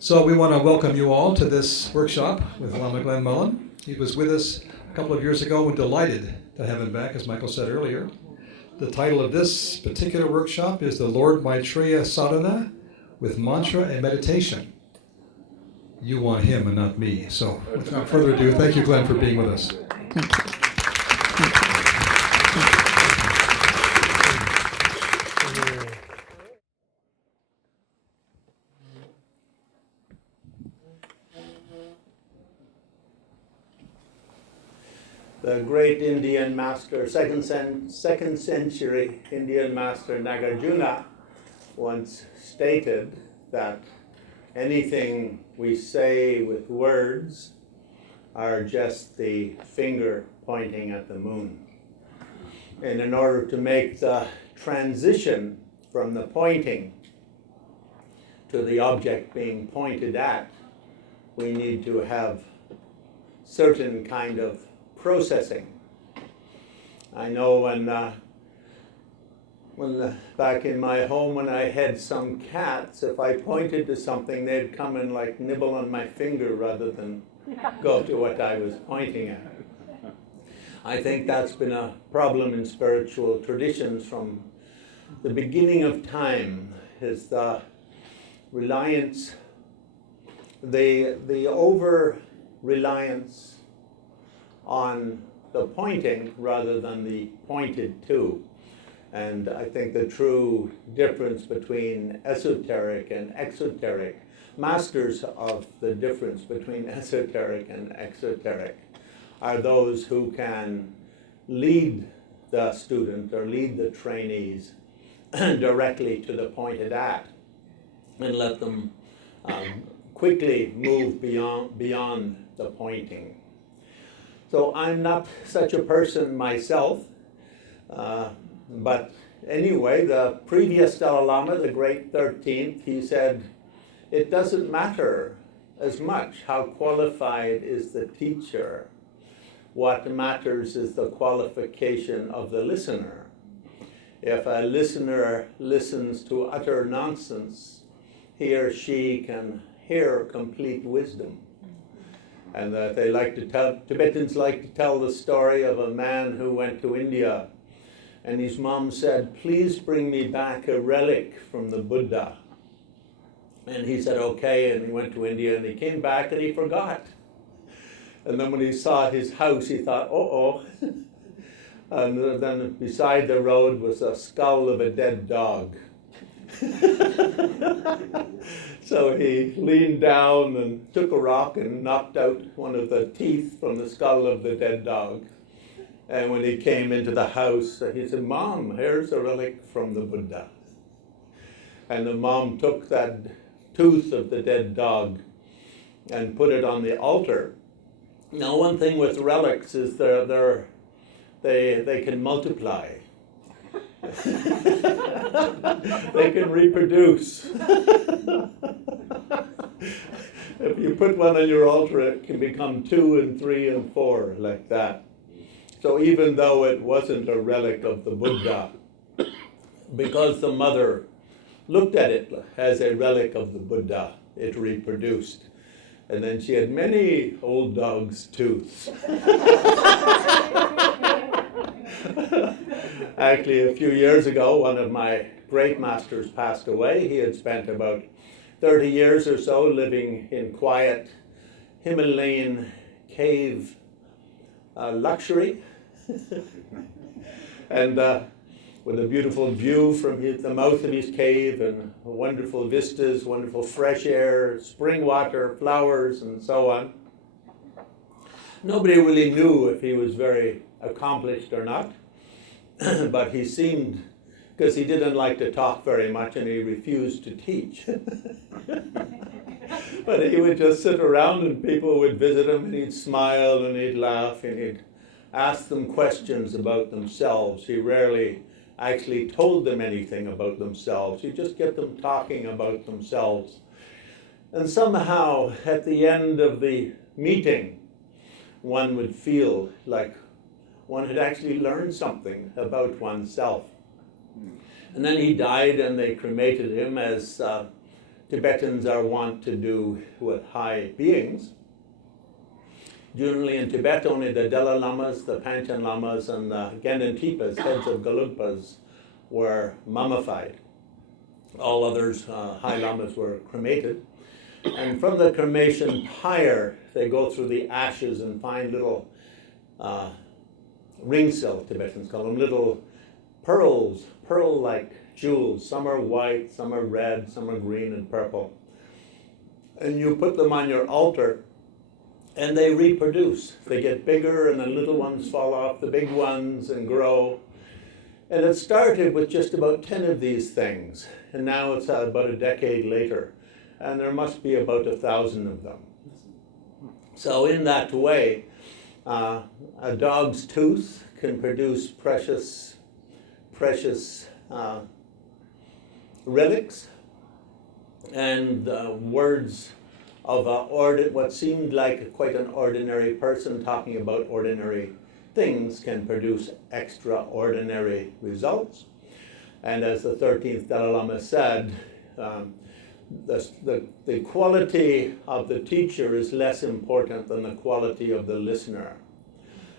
So we want to welcome you all to this workshop with Lama Mullin. He was with us a couple of years ago and delighted to have him back, as Michael said earlier. The title of this particular workshop is The Lord Maitreya Sadhanna with Mantra and Meditation. You want him and not me. So without further ado, thank you, Glenn, for being with us. Thank you. The great Indian master, second century Indian master Nagarjuna once stated that anything we say with words are just the finger pointing at the moon. And in order to make the transition from the pointing to the object being pointed at, we need to have certain kind of processing. I know when back in my home when I had some cats, if I pointed to something, they'd come and like nibble on my finger rather than go to what I was pointing at. I think that's been a problem in spiritual traditions from the beginning of time, is the reliance, the over-reliance on the pointing rather than the pointed to. And I think the true difference between esoteric and exoteric, masters of the difference between esoteric and exoteric, are those who can lead the student or lead the trainees directly to the pointed at and let them quickly move beyond the pointing. So I'm not such a person myself, but anyway, the previous Dalai Lama, the great 13th, he said, it doesn't matter as much how qualified is the teacher. What matters is the qualification of the listener. If a listener listens to utter nonsense, he or she can hear complete wisdom. And they like to tell, Tibetans like to tell the story of a man who went to India, and his mom said, please bring me back a relic from the Buddha. And he said, okay, and he went to India, and he came back, and he forgot. And then when he saw his house, he thought, uh-oh. And then beside the road was a skull of a dead dog. So he leaned down and took a rock and knocked out one of the teeth from the skull of the dead dog. And when he came into the house, he said, Mom, here's a relic from the Buddha. And the mom took that tooth of the dead dog and put it on the altar. Now, one thing with relics is they can multiply. They can reproduce. If you put one on your altar, it can become 2 and 3 and 4 like that. So even though it wasn't a relic of the Buddha, because the mother looked at it as a relic of the Buddha, it reproduced. And then she had many old dog's tooths. Actually, a few years ago, one of my great masters passed away. He had spent about 30 years or so living in quiet Himalayan cave luxury. And with a beautiful view from the mouth of his cave and wonderful vistas, wonderful fresh air, spring water, flowers, and so on. Nobody really knew if he was very accomplished or not. But he seemed, because he didn't like to talk very much and he refused to teach. But he would just sit around and people would visit him and he'd smile and he'd laugh and he'd ask them questions about themselves. He rarely actually told them anything about themselves. He'd just get them talking about themselves. And somehow at the end of the meeting, one would feel like one had actually learned something about oneself. And then he died and they cremated him as Tibetans are wont to do with high beings. Generally in Tibet, only the Dalai Lamas, the Panchen Lamas, and the Gendon Tipas, heads of Gelugpas, were mummified. All others, high lamas, were cremated. And from the cremation pyre, they go through the ashes and find little ring cell, Tibetans call them, little pearls, pearl-like jewels. Some are white, some are red, some are green and purple. And you put them on your altar, and they reproduce. They get bigger, and the little ones fall off the big ones and grow. And it started with just about 10 of these things, and now it's about a decade later, and there must be about 1,000 of them. So in that way, a dog's tooth can produce precious relics, and words of what seemed like quite an ordinary person talking about ordinary things can produce extraordinary results. And as the 13th Dalai Lama said, the quality of the teacher is less important than the quality of the listener.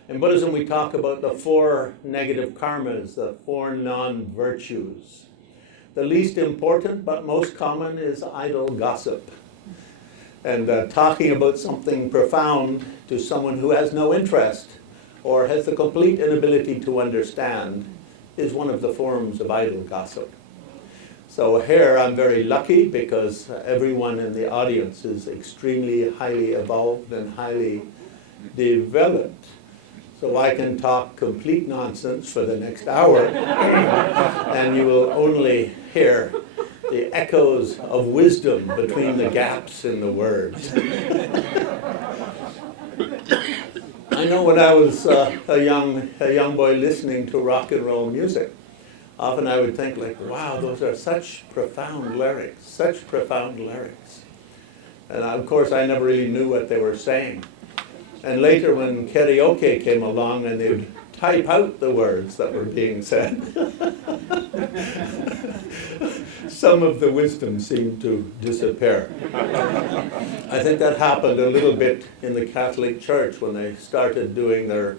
In Buddhism, we talk about the 4 negative karmas, the 4 non-virtues. The least important but most common is idle gossip. And talking about something profound to someone who has no interest or has the complete inability to understand is one of the forms of idle gossip. So here I'm very lucky because everyone in the audience is extremely highly evolved and highly developed. So I can talk complete nonsense for the next hour and you will only hear the echoes of wisdom between the gaps in the words. I know when I was a young boy listening to rock and roll music, often I would think like, wow, those are such profound lyrics, such profound lyrics. And of course I never really knew what they were saying. And later when karaoke came along and they'd type out the words that were being said, some of the wisdom seemed to disappear. I think that happened a little bit in the Catholic Church when they stopped doing their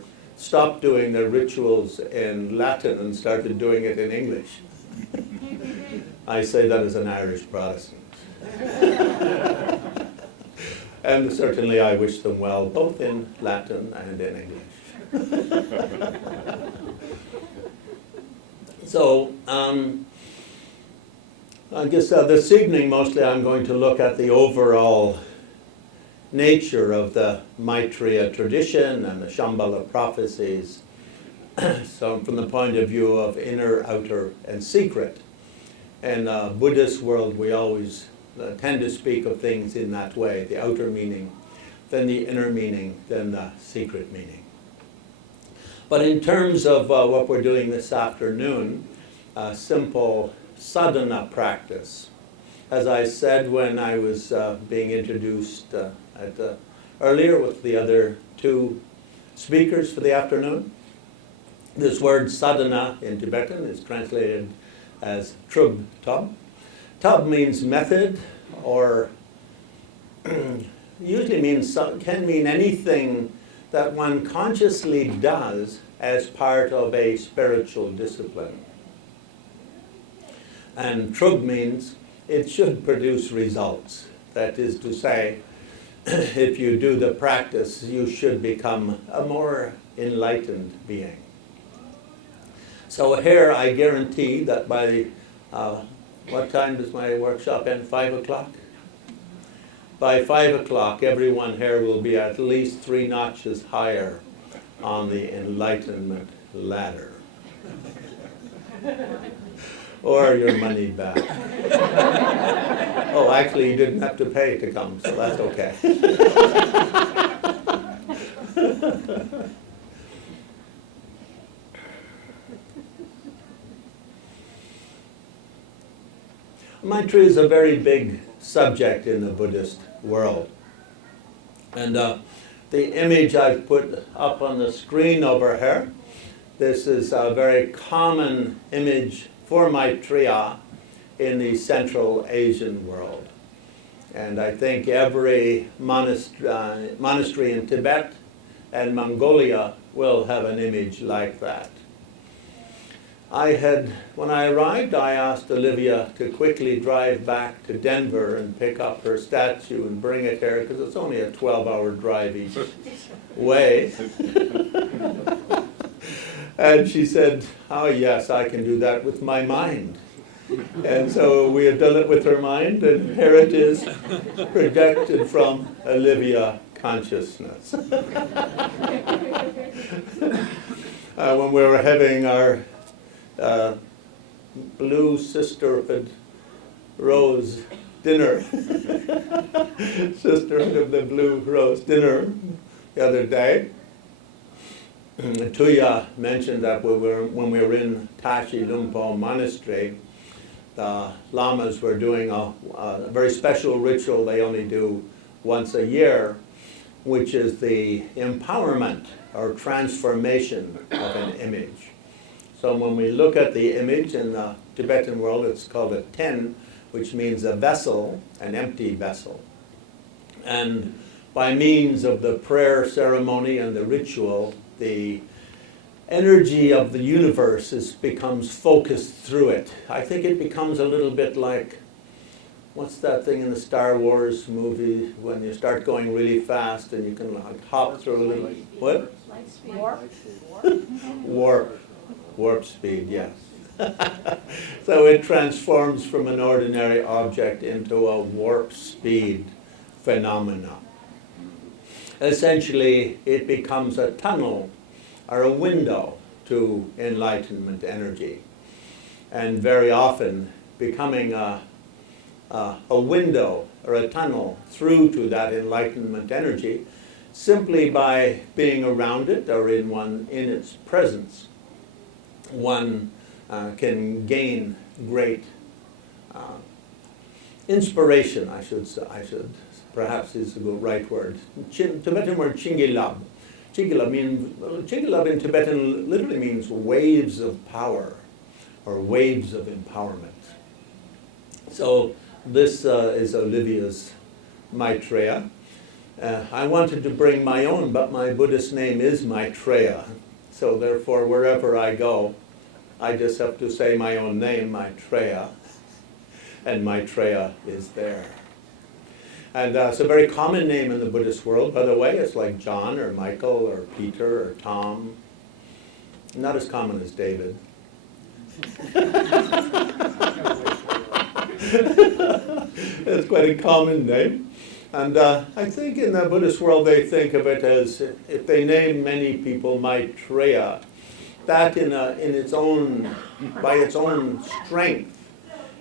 rituals in Latin and started doing it in English. I say that as an Irish Protestant. And certainly I wish them well, both in Latin and in English. So, I guess this evening mostly I'm going to look at the overall nature of the Maitreya tradition and the Shambhala prophecies. So from the point of view of inner, outer, and secret. In the Buddhist world, we always tend to speak of things in that way, the outer meaning, then the inner meaning, then the secret meaning. But in terms of what we're doing this afternoon, a simple sadhana practice. As I said when I was being introduced earlier with the other 2 speakers for the afternoon, this word sadhana in Tibetan is translated as trub tab. Tab means method, or usually can mean anything that one consciously does as part of a spiritual discipline. And trub means it should produce results. That is to say, if you do the practice, you should become a more enlightened being. So here I guarantee that by what time does my workshop end? 5 o'clock? By 5 o'clock, everyone here will be at least 3 notches higher on the enlightenment ladder. Or your money back. Oh, actually, you didn't have to pay to come, so that's okay. Maitreya is a very big subject in the Buddhist world. And the image I've put up on the screen over here, this is a very common image for Maitreya in the Central Asian world. And I think every monastery in Tibet and Mongolia will have an image like that. When I arrived, I asked Olivia to quickly drive back to Denver and pick up her statue and bring it here, because it's only a 12-hour drive each way. And she said, oh yes, I can do that with my mind. And so we have done it with her mind, and here it is, projected from Olivia consciousness. When we were having our Blue Sisterhood Rose dinner, Sisterhood of the Blue Rose dinner the other day, Tuya mentioned that when we were in Tashi Lumpo Monastery, the Lamas were doing a very special ritual they only do once a year, which is the empowerment or transformation of an image. So when we look at the image in the Tibetan world, it's called a ten, which means a vessel, an empty vessel. And by means of the prayer ceremony and the ritual, the energy of the universe becomes focused through it. I think it becomes a little bit like, what's that thing in the Star Wars movie when you start going really fast and you can like hop through a little, what? Warp speed, yes. So it transforms from an ordinary object into a warp speed phenomena. Essentially, it becomes a tunnel or a window to enlightenment energy. And very often becoming a window or a tunnel through to that enlightenment energy simply by being around it or in its presence. One can gain great inspiration, I should perhaps is the right word. Tibetan word chingilab. Chingilab in Tibetan literally means waves of power or waves of empowerment. So this is Olivia's Maitreya. I wanted to bring my own, but my Buddhist name is Maitreya. So therefore, wherever I go, I just have to say my own name, Maitreya, and Maitreya is there. And it's a very common name in the Buddhist world, by the way. It's like John or Michael or Peter or Tom. Not as common as David. It's quite a common name. And I think in the Buddhist world they think of it as, if they name many people Maitreya, that by its own strength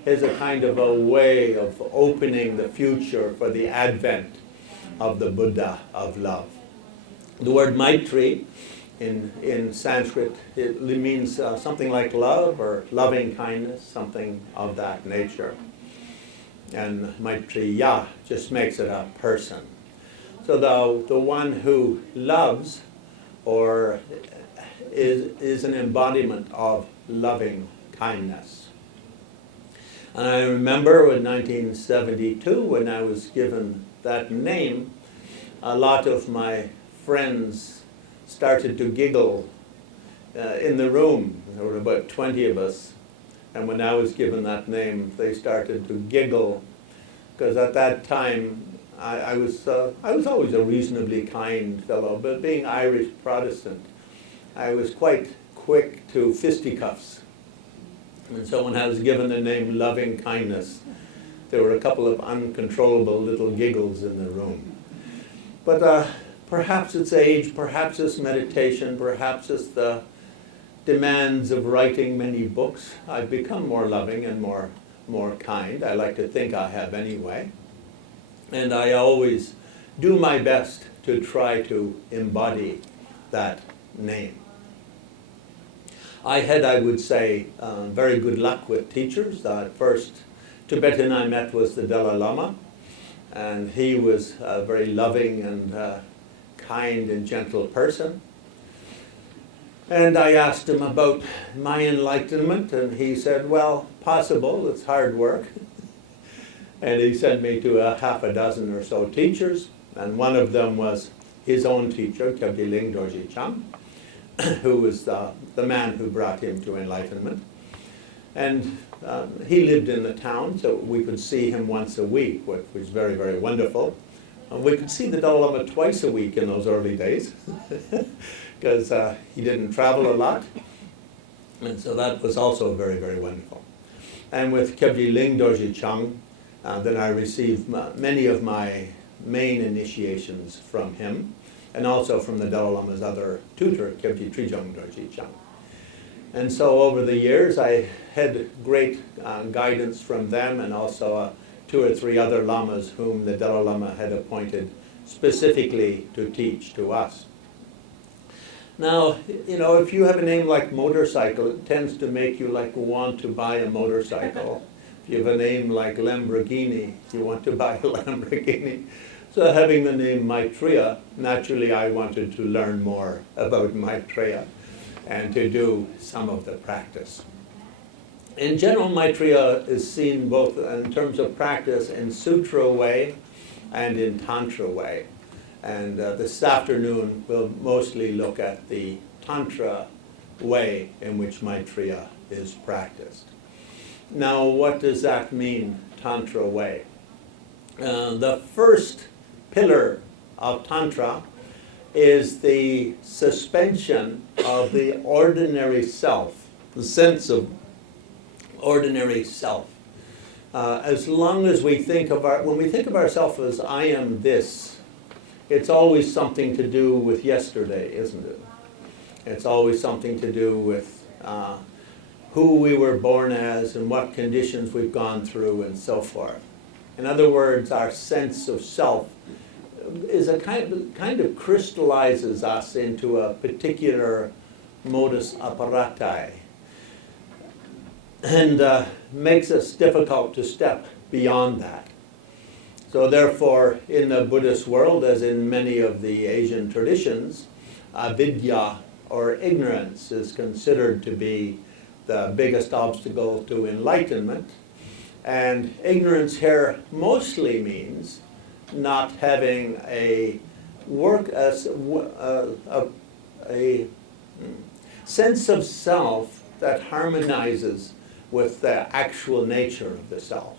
is a kind of a way of opening the future for the advent of the Buddha of love. The word Maitri in Sanskrit, it means something like love or loving kindness, something of that nature. And Maitreya just makes it a person. So the one who loves or is an embodiment of loving kindness. And I remember in 1972 when I was given that name, a lot of my friends started to giggle in the room. There were about 20 of us. And when I was given that name, they started to giggle, because at that time, I was always a reasonably kind fellow, but being Irish Protestant, I was quite quick to fisticuffs. And so when I was given the name Loving Kindness, there were a couple of uncontrollable little giggles in the room. But perhaps it's age, perhaps it's meditation, perhaps it's the demands of writing many books. I've become more loving and more kind. I like to think I have anyway. And I always do my best to try to embody that name. I had, I would say, very good luck with teachers. The first Tibetan I met was the Dalai Lama, and he was a very loving and kind and gentle person. And I asked him about my enlightenment, and he said, well, possible, it's hard work. And he sent me to a half a dozen or so teachers, and one of them was his own teacher, Kyabdi Ling Dorji Chang, who was the man who brought him to enlightenment. And he lived in the town, so we could see him once a week, which was very, very wonderful. We could see the Dalai Lama twice a week in those early days, because he didn't travel a lot. And so that was also very, very wonderful. And with Kyabdi Ling Dorji Chang, then I received many of my main initiations from him, and also from the Dalai Lama's other tutor, Kyabdi Trijong Dorji Chang. And so over the years, I had great guidance from them, and also 2 or 3 other lamas whom the Dalai Lama had appointed specifically to teach to us. Now, you know, if you have a name like motorcycle, it tends to make you like want to buy a motorcycle. If you have a name like Lamborghini, you want to buy a Lamborghini. So having the name Maitreya, naturally I wanted to learn more about Maitreya and to do some of the practice. In general, Maitreya is seen both in terms of practice in Sutra way and in Tantra way. And this afternoon, we'll mostly look at the Tantra way in which Maitreya is practiced. Now, what does that mean, Tantra way? The first pillar of Tantra is the suspension of the ordinary self, the sense of ordinary self. As long as we think of when we think of ourselves as I am this, it's always something to do with yesterday, isn't it? It's always something to do with who we were born as and what conditions we've gone through and so forth. In other words, our sense of self is a kind of crystallizes us into a particular modus operandi and makes us difficult to step beyond that. So therefore, in the Buddhist world, as in many of the Asian traditions, avidya, or ignorance, is considered to be the biggest obstacle to enlightenment. And ignorance here mostly means not having a sense of self that harmonizes with the actual nature of the self.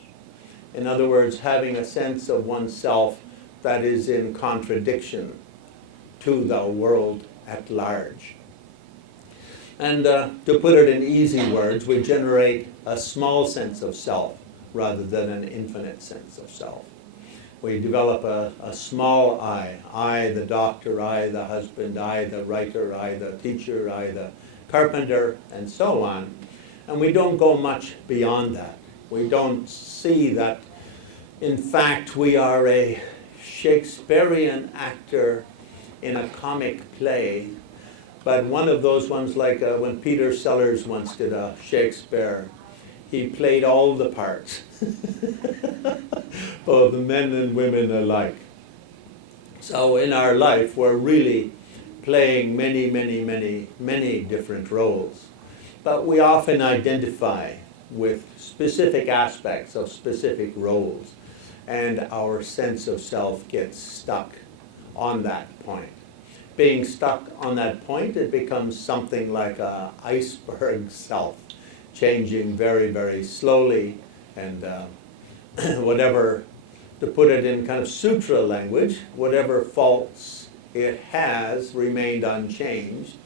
In other words, having a sense of oneself that is in contradiction to the world at large. And to put it in easy words, we generate a small sense of self rather than an infinite sense of self. We develop a small I the doctor, I the husband, I the writer, I the teacher, I the carpenter, and so on. And we don't go much beyond that. We don't see that, in fact, we are a Shakespearean actor in a comic play, but one of those ones like when Peter Sellers once did a Shakespeare, he played all the parts, both men and women alike. So in our life, we're really playing many different roles. But we often identify with specific aspects of specific roles, and our sense of self gets stuck on that point. Being stuck on that point, it becomes something like an iceberg self, changing very slowly, and whatever, to put it in kind of sutra language, whatever faults it has remained unchanged,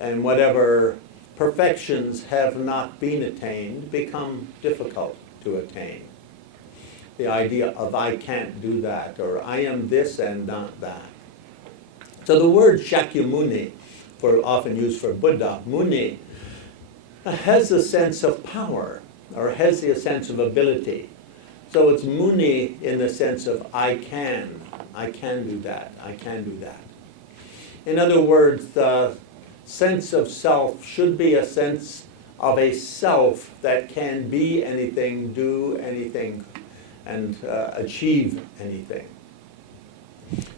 and whatever perfections have not been attained become difficult to attain. The idea of I can't do that, or I am this and not that. So the word Shakyamuni, often used for Buddha, Muni, has a sense of power, or has a sense of ability. So it's Muni in the sense of I can do that, I can do that. In other words, the sense of self should be a sense of a self that can be anything, do anything, and achieve anything.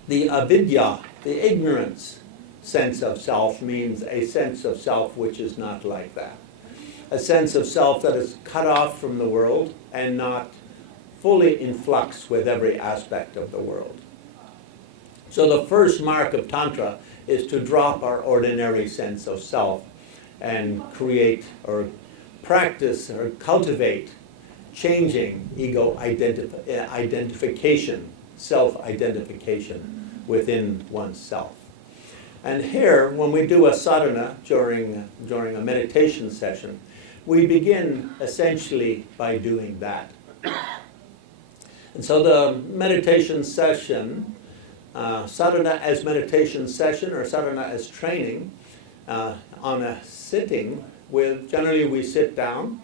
The avidya, the ignorance sense of self, means a sense of self which is not like that. A sense of self that is cut off from the world and not fully in flux with every aspect of the world. So the first mark of Tantra is to drop our ordinary sense of self and create or practice or cultivate changing ego identification, self-identification within oneself. And here, when we do a sadhana during a meditation session, we begin essentially by doing that. And so the meditation session, sadhana as meditation session or sadhana as training, on a sitting generally we sit down,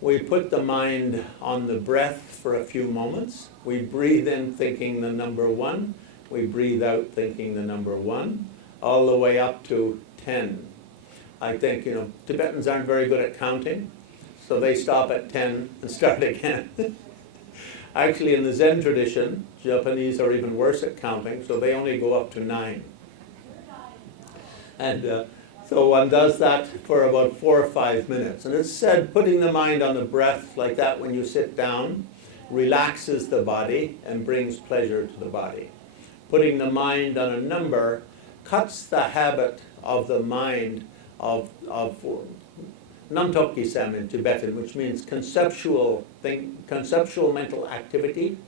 we put the mind on the breath for a few moments, we breathe in thinking the number 1, we breathe out thinking the number 1, all the way up to 10. I think, Tibetans aren't very good at counting, so they stop at 10 and start again. Actually, in the Zen tradition, Japanese are even worse at counting, so they only go up to 9. And so one does that for about 4 or 5 minutes. And it's said putting the mind on the breath like that when you sit down relaxes the body and brings pleasure to the body. Putting the mind on a number cuts the habit of the mind of namtokisam in Tibetan, which means conceptual mental activity,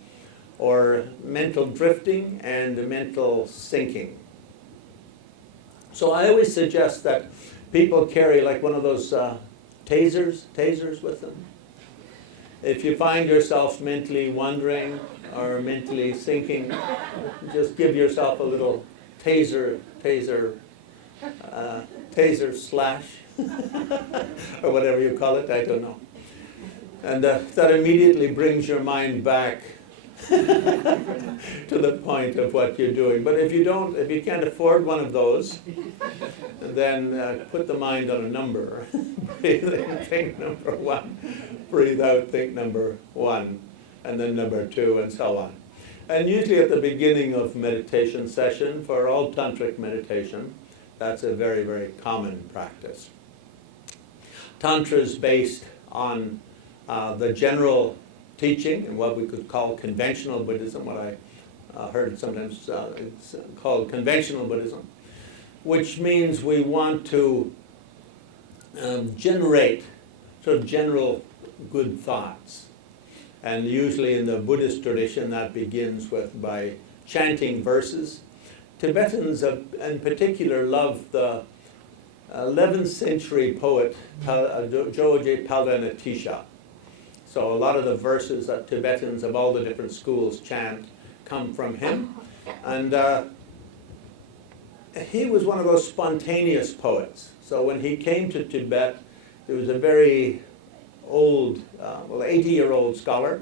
or mental drifting and mental sinking. So I always suggest that people carry like one of those tasers with them. If you find yourself mentally wandering or mentally sinking, just give yourself a little taser slash, or whatever you call it, I don't know. And that immediately brings your mind back to the point of what you're doing. But if you can't afford one of those, then put the mind on a number. Breathe in, think number 1. Breathe out, think number 1. And then number 2, and so on. And usually at the beginning of meditation session, for all tantric meditation, that's a very, very common practice. Tantra is based on the general teaching and what we could call conventional Buddhism, what I heard sometimes it's called conventional Buddhism, which means we want to generate sort of general good thoughts. And usually in the Buddhist tradition that begins by chanting verses. Tibetans in particular love the 11th century poet Joje Paldenatisha. So a lot of the verses that Tibetans of all the different schools chant come from him. And he was one of those spontaneous poets. So when he came to Tibet, there was a very old, 80-year-old scholar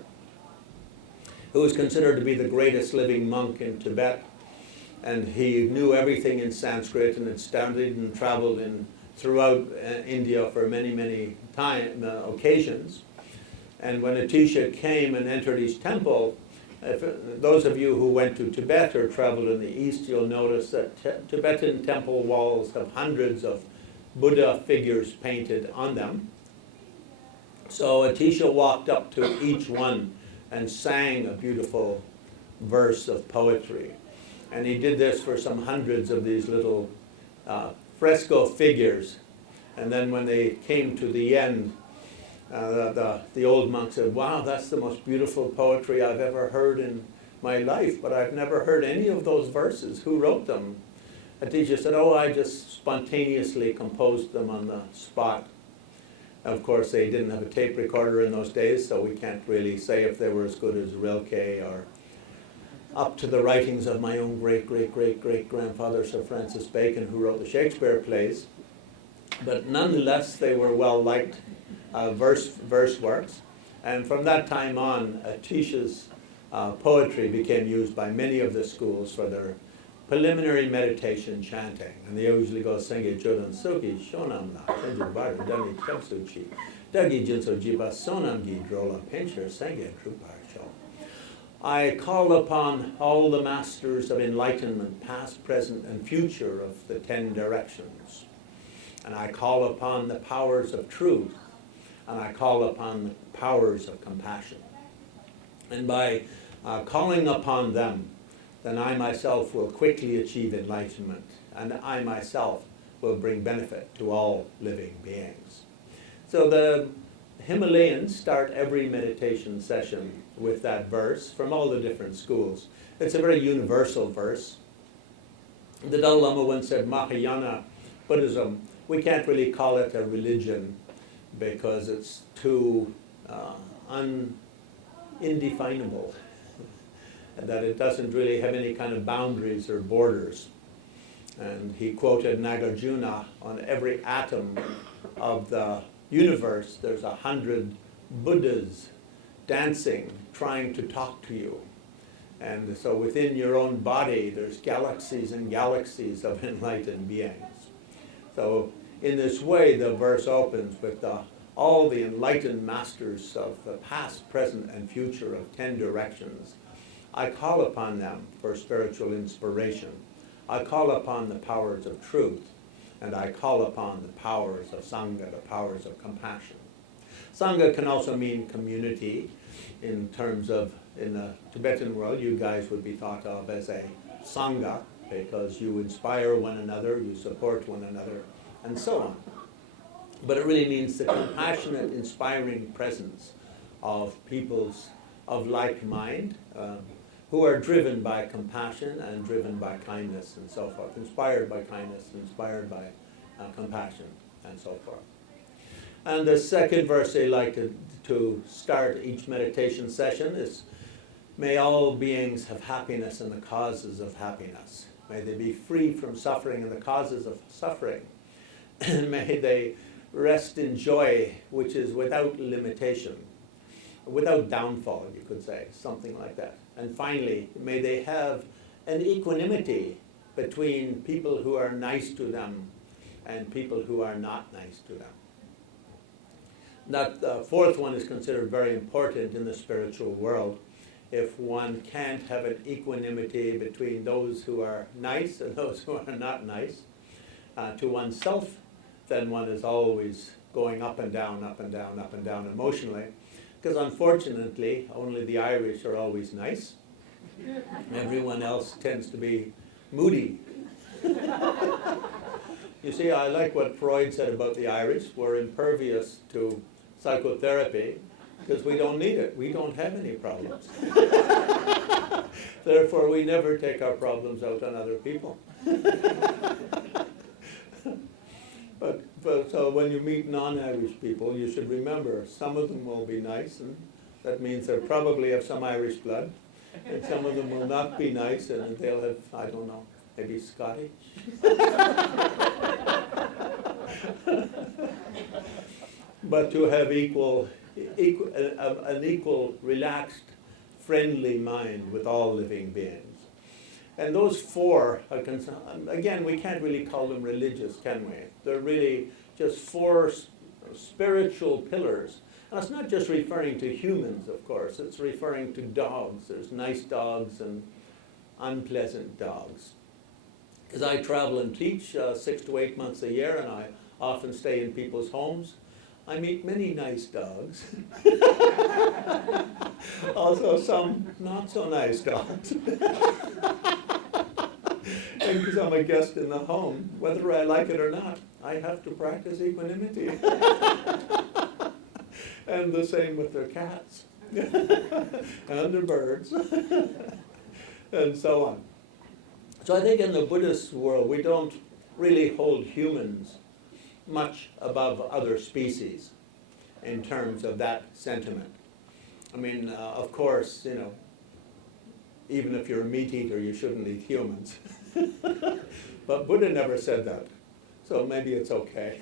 who was considered to be the greatest living monk in Tibet. And he knew everything in Sanskrit and had studied and traveled throughout India for many, many occasions. And when Atisha came and entered his temple, those of you who went to Tibet or traveled in the East, you'll notice that Tibetan temple walls have hundreds of Buddha figures painted on them. So Atisha walked up to each one and sang a beautiful verse of poetry. And he did this for some hundreds of these little fresco figures. And then when they came to the end, the old monk said, "Wow, that's the most beautiful poetry I've ever heard in my life, but I've never heard any of those verses. Who wrote them?" Atisha said, "Oh, I just spontaneously composed them on the spot." Of course, they didn't have a tape recorder in those days, so we can't really say if they were as good as Rilke or up to the writings of my own great-great-great-great-grandfather, Sir Francis Bacon, who wrote the Shakespeare plays. But nonetheless, they were well-liked verse works. And from that time on, Atisha's poetry became used by many of the schools for their preliminary meditation chanting. And they usually go Senge Jodan Soki, Shonamla, Senju Bari, Dani Chapsuchi, Dagi Jinso Jiba, Sonamgi, Drola Pincher, Senge Trupar Cho. I call upon all the masters of enlightenment, past, present, and future of the 10 directions. And I call upon the powers of truth. And I call upon the powers of compassion. And by calling upon them, then I myself will quickly achieve enlightenment, and I myself will bring benefit to all living beings. So the Himalayans start every meditation session with that verse from all the different schools. It's a very universal verse. The Dalai Lama once said, Mahayana Buddhism, we can't really call it a religion because it's too indefinable, and that it doesn't really have any kind of boundaries or borders. And he quoted Nagarjuna, on every atom of the universe, there's 100 Buddhas dancing, trying to talk to you. And so within your own body, there's galaxies and galaxies of enlightened beings. So in this way, the verse opens with all the enlightened masters of the past, present, and future of 10 directions. I call upon them for spiritual inspiration. I call upon the powers of truth, and I call upon the powers of Sangha, the powers of compassion. Sangha can also mean community in terms of, in the Tibetan world, you guys would be thought of as a Sangha because you inspire one another, you support one another, and so on. But it really means the compassionate, inspiring presence of peoples of like mind, who are driven by compassion and driven by kindness and so forth, inspired by kindness, inspired by compassion and so forth. And the second verse they like to start each meditation session is, may all beings have happiness and the causes of happiness. May they be free from suffering and the causes of suffering. And may they rest in joy, which is without limitation, without downfall, you could say, something like that. And finally, may they have an equanimity between people who are nice to them and people who are not nice to them. That fourth one is considered very important in the spiritual world. If one can't have an equanimity between those who are nice and those who are not nice to oneself, then one is always going up and down, up and down, up and down emotionally. Because unfortunately, only the Irish are always nice. Everyone else tends to be moody. You see, I like what Freud said about the Irish. We're impervious to psychotherapy because we don't need it. We don't have any problems. Therefore, we never take our problems out on other people. But so when you meet non-Irish people, you should remember some of them will be nice, and that means they probably have some Irish blood, and some of them will not be nice, and they'll have, I don't know, maybe Scottish. But to have an equal, relaxed, friendly mind with all living beings. And those four, again, we can't really call them religious, can we? They're really just four spiritual pillars. And it's not just referring to humans, of course. It's referring to dogs. There's nice dogs and unpleasant dogs. Because I travel and teach 6 to 8 months a year, and I often stay in people's homes. I meet many nice dogs. Also some not so nice dogs. And because I'm a guest in the home, whether I like it or not, I have to practice equanimity. And the same with their cats. And their birds. And so on. So I think in the Buddhist world, we don't really hold humans much above other species in terms of that sentiment. I mean, of course, you know, even if you're a meat eater, you shouldn't eat humans. But Buddha never said that, so maybe it's okay.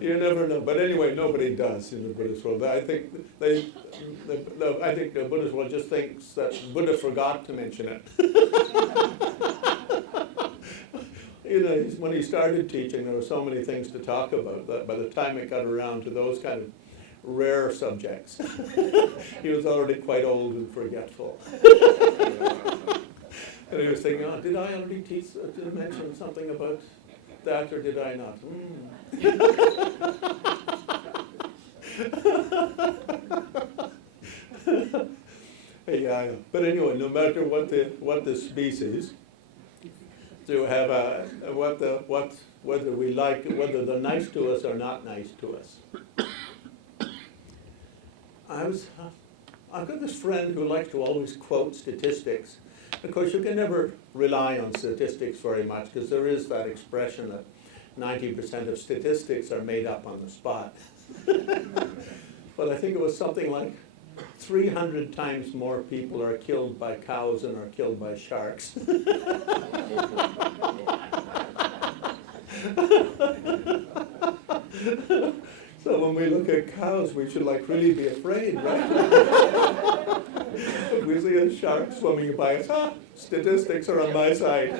You never know. But anyway, nobody does in the Buddhist world. I think the Buddhist world just thinks that Buddha forgot to mention it. You know, when he started teaching, there were so many things to talk about that by the time it got around to those kind of rare subjects, he was already quite old and forgetful. And he was thinking, oh, did I already mention something about that or did I not? Yeah, but anyway, no matter what the species, to have whether we like, whether they're nice to us or not nice to us. I've got this friend who likes to always quote statistics. Of course, you can never rely on statistics very much because there is that expression that 90% of statistics are made up on the spot. But I think it was something like 300 times more people are killed by cows than are killed by sharks. So when we look at cows, we should really be afraid, right? If we see a shark swimming by us, statistics are on my side.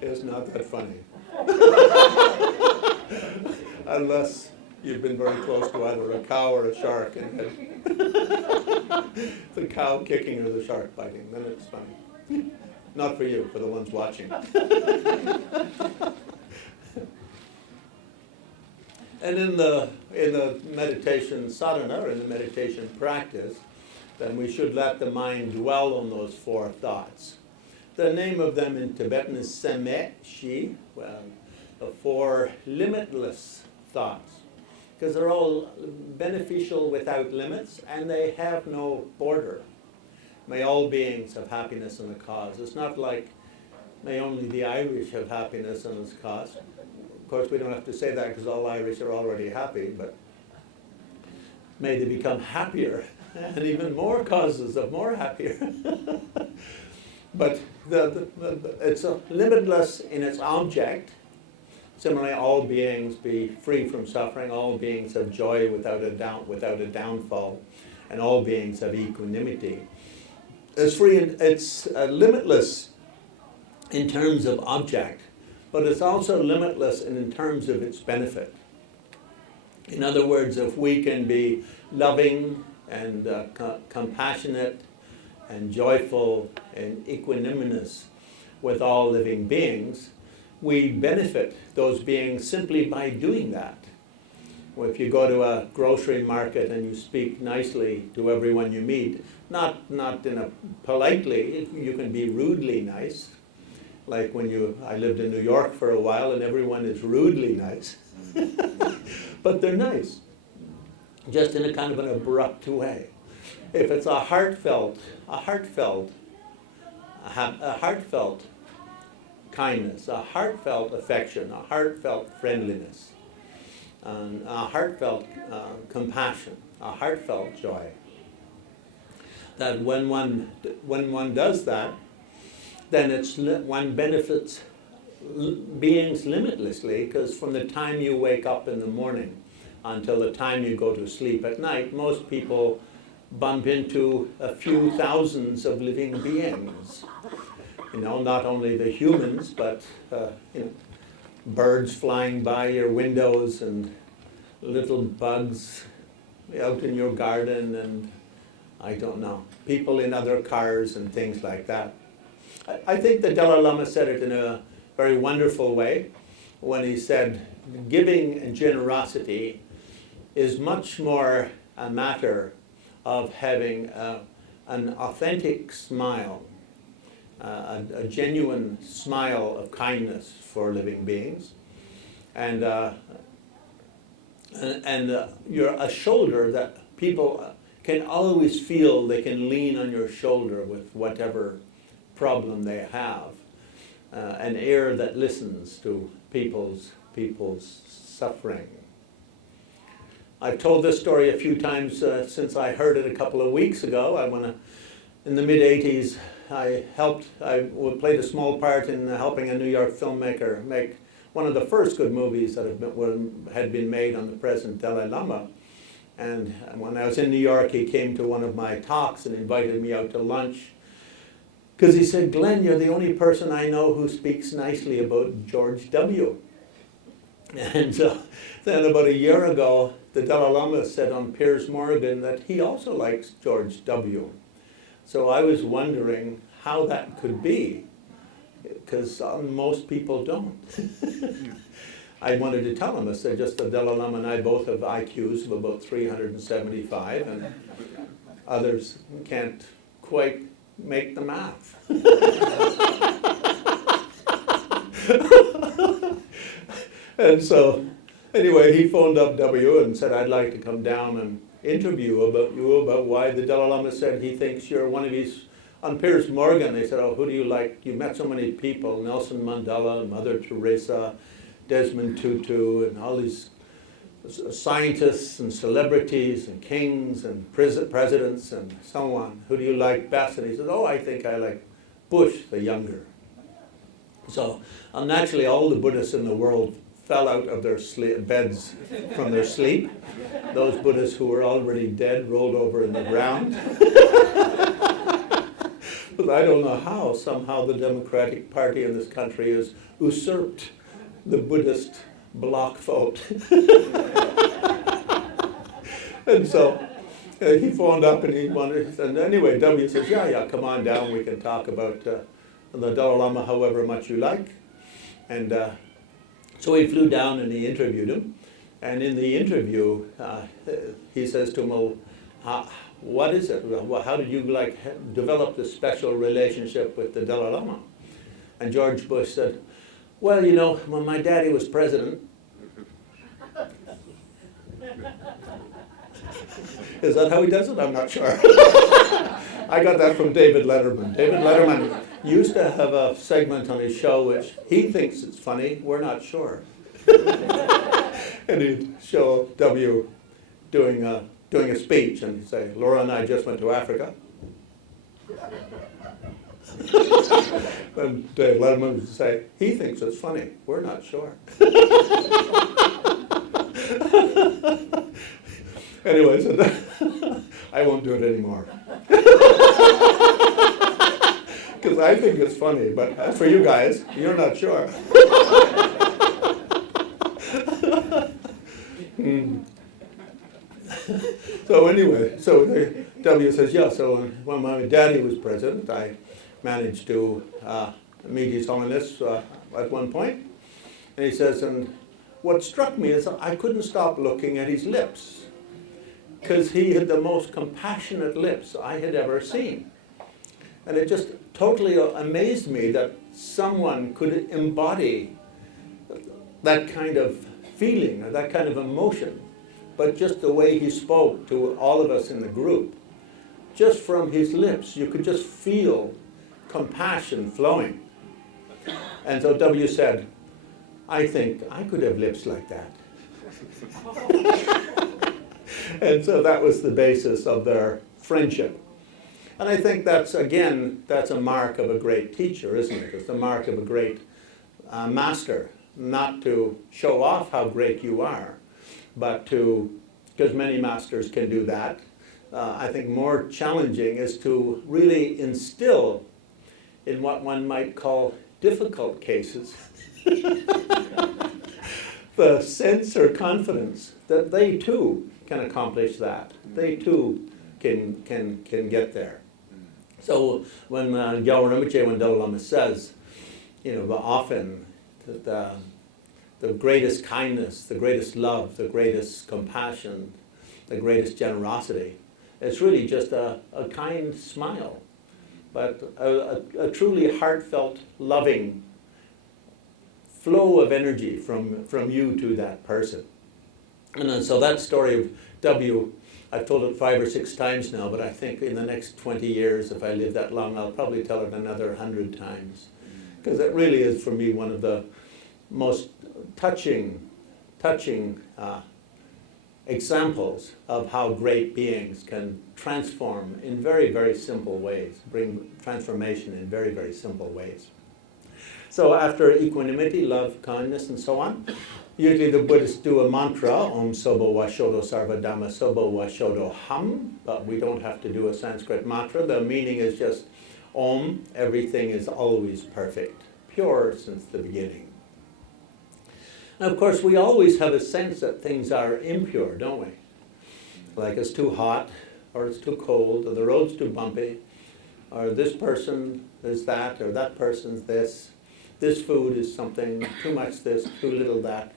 It's not that funny. Unless you've been very close to either a cow or a shark and had the cow kicking or the shark biting, then it's funny. Not for you, for the ones watching. And in the meditation sadhana, or in the meditation practice, then we should let the mind dwell on those four thoughts. The name of them in Tibetan is Seme Shi, well, the four limitless thoughts, because they're all beneficial without limits, and they have no border. May all beings have happiness in the cause. It's not like may only the Irish have happiness in its cause. Of course, we don't have to say that because all Irish are already happy, but may they become happier and even more causes of more happier. But it's limitless in its object. Similarly, all beings be free from suffering. All beings have joy without a downfall, and all beings have equanimity. It's limitless in terms of object, but it's also limitless in terms of its benefit. In other words, if we can be loving and compassionate and joyful and equanimous with all living beings, we benefit those beings simply by doing that. Well, if you go to a grocery market and you speak nicely to everyone you meet, not in a politely, you can be rudely nice. Like I lived in New York for a while and everyone is rudely nice. But they're nice, just in a kind of an abrupt way. If it's a heartfelt kindness, a heartfelt affection, a heartfelt friendliness, a heartfelt compassion, a heartfelt joy, that when one does that, then one benefits beings limitlessly, because from the time you wake up in the morning until the time you go to sleep at night, most people bump into a few thousands of living beings. Not only the humans, but birds flying by your windows and little bugs out in your garden, and I don't know, people in other cars and things like that. I think the Dalai Lama said it in a very wonderful way when he said, giving and generosity is much more a matter of having an authentic smile, a genuine smile of kindness for living beings, and you're a shoulder that people can always feel they can lean on your shoulder with whatever problem they have, an ear that listens to people's suffering. I've told this story a few times since I heard it a couple of weeks ago. In the mid-'80s, I played a small part in helping a New York filmmaker make one of the first good movies that had been made on the present Dalai Lama. And when I was in New York, he came to one of my talks and invited me out to lunch, because he said, "Glenn, you're the only person I know who speaks nicely about George W." And so Then about a year ago, the Dalai Lama said on Piers Morgan that he also likes George W. So I was wondering how that could be, because most people don't. I wanted to tell him, I said, just the Dalai Lama and I both have IQs of about 375, and others can't quite make the math. And so, anyway, he phoned up W and said, I'd like to come down and interview about why the Dalai Lama said he thinks you're one of his. On Piers Morgan, they said, oh, who do you like? You met so many people, Nelson Mandela, Mother Teresa, Desmond Tutu, and all these scientists and celebrities and kings and presidents and so on. Who do you like best? And he said, oh, I think I like Bush the younger. So naturally, all the Buddhists in the world fell out of their beds from their sleep. Those Buddhists who were already dead rolled over in the ground. But I don't know how, somehow the Democratic Party in this country has usurped the Buddhist bloc vote. And so he phoned up and he wanted, and anyway, W says, yeah, come on down, we can talk about the Dalai Lama however much you like. And so he flew down and he interviewed him. And in the interview, he says to him, well, what is it? How did you develop this special relationship with the Dalai Lama? And George Bush said, well, you know, when my daddy was president, is that how he does it? I'm not sure. I got that from David Letterman. David Letterman used to have a segment on his show which he thinks it's funny, we're not sure. And he'd show W doing a speech and he'd say, Laura and I just went to Africa. And Dave Letterman would say, he thinks it's funny, we're not sure. Anyways, I won't do it anymore. Because I think it's funny, but as for you guys, you're not sure. So anyway, so W says, yeah, so when my daddy was president, I managed to meet His Holiness at one point. And he says, and what struck me is I couldn't stop looking at his lips, because he had the most compassionate lips I had ever seen. And it just totally amazed me that someone could embody that kind of feeling or that kind of emotion, but just the way he spoke to all of us in the group, just from his lips, you could just feel compassion flowing. And so W said, I think I could have lips like that. And so that was the basis of their friendship. And I think that's a mark of a great teacher, isn't it? It's the mark of a great master, not to show off how great you are, but because many masters can do that. I think more challenging is to really instill in what one might call difficult cases the sense or confidence that they too can accomplish that. They too can get there. So when Gyalwar Rinpoche, when Dalai Lama says, often that the greatest kindness, the greatest love, the greatest compassion, the greatest generosity, it's really just a kind smile, but a truly heartfelt, loving flow of energy from you to that person. And so that story of W, I've told it 5 or 6 times now, but I think in the next 20 years, if I live that long, I'll probably tell it another 100 times. Because it really is, for me, one of the most touching examples of how great beings can transform in very, very simple ways, bring transformation in very, very simple ways. So after equanimity, love, kindness, and so on, usually the Buddhists do a mantra, Om Sobo Washodo Sarva Dhamma Sobo Washodo Ham, but we don't have to do a Sanskrit mantra. The meaning is just Om, everything is always perfect, pure since the beginning. And of course, we always have a sense that things are impure, don't we? Like it's too hot, or it's too cold, or the road's too bumpy, or this person is that, or that person's this. This food is something, too much this, too little that.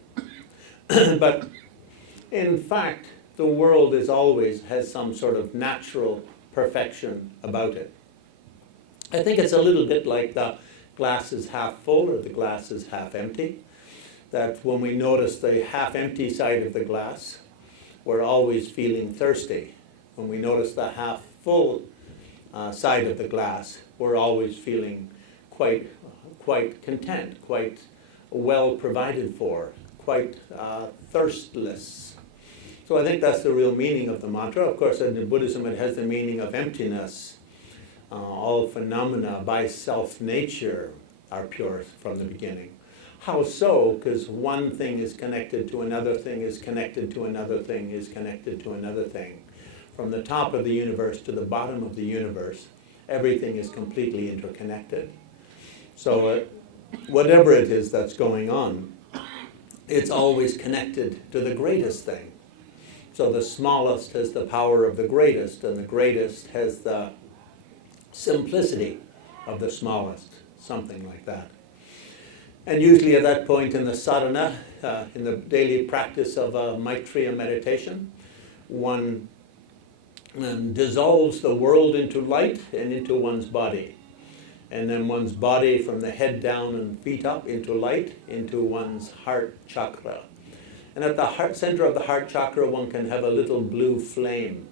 But in fact, the world is always has some sort of natural perfection about it. I think it's a little bit like the glass is half full or the glass is half empty. That when we notice the half empty side of the glass, we're always feeling thirsty. When we notice the half full side of the glass, we're always feeling quite content, quite well provided for, quite thirstless. So I think that's the real meaning of the mantra. Of course, in Buddhism, it has the meaning of emptiness. All phenomena by self-nature are pure from the beginning. How so? Because one thing is connected to another thing, is connected to another thing, is connected to another thing. From the top of the universe to the bottom of the universe, everything is completely interconnected. So whatever it is that's going on, it's always connected to the greatest thing. So the smallest has the power of the greatest, and the greatest has the simplicity of the smallest, something like that. And usually at that point in the sadhana, in the daily practice of Maitreya meditation, one dissolves the world into light and into one's body. And then one's body from the head down and feet up into light, into one's heart chakra. And at the center of the heart chakra, one can have a little blue flame.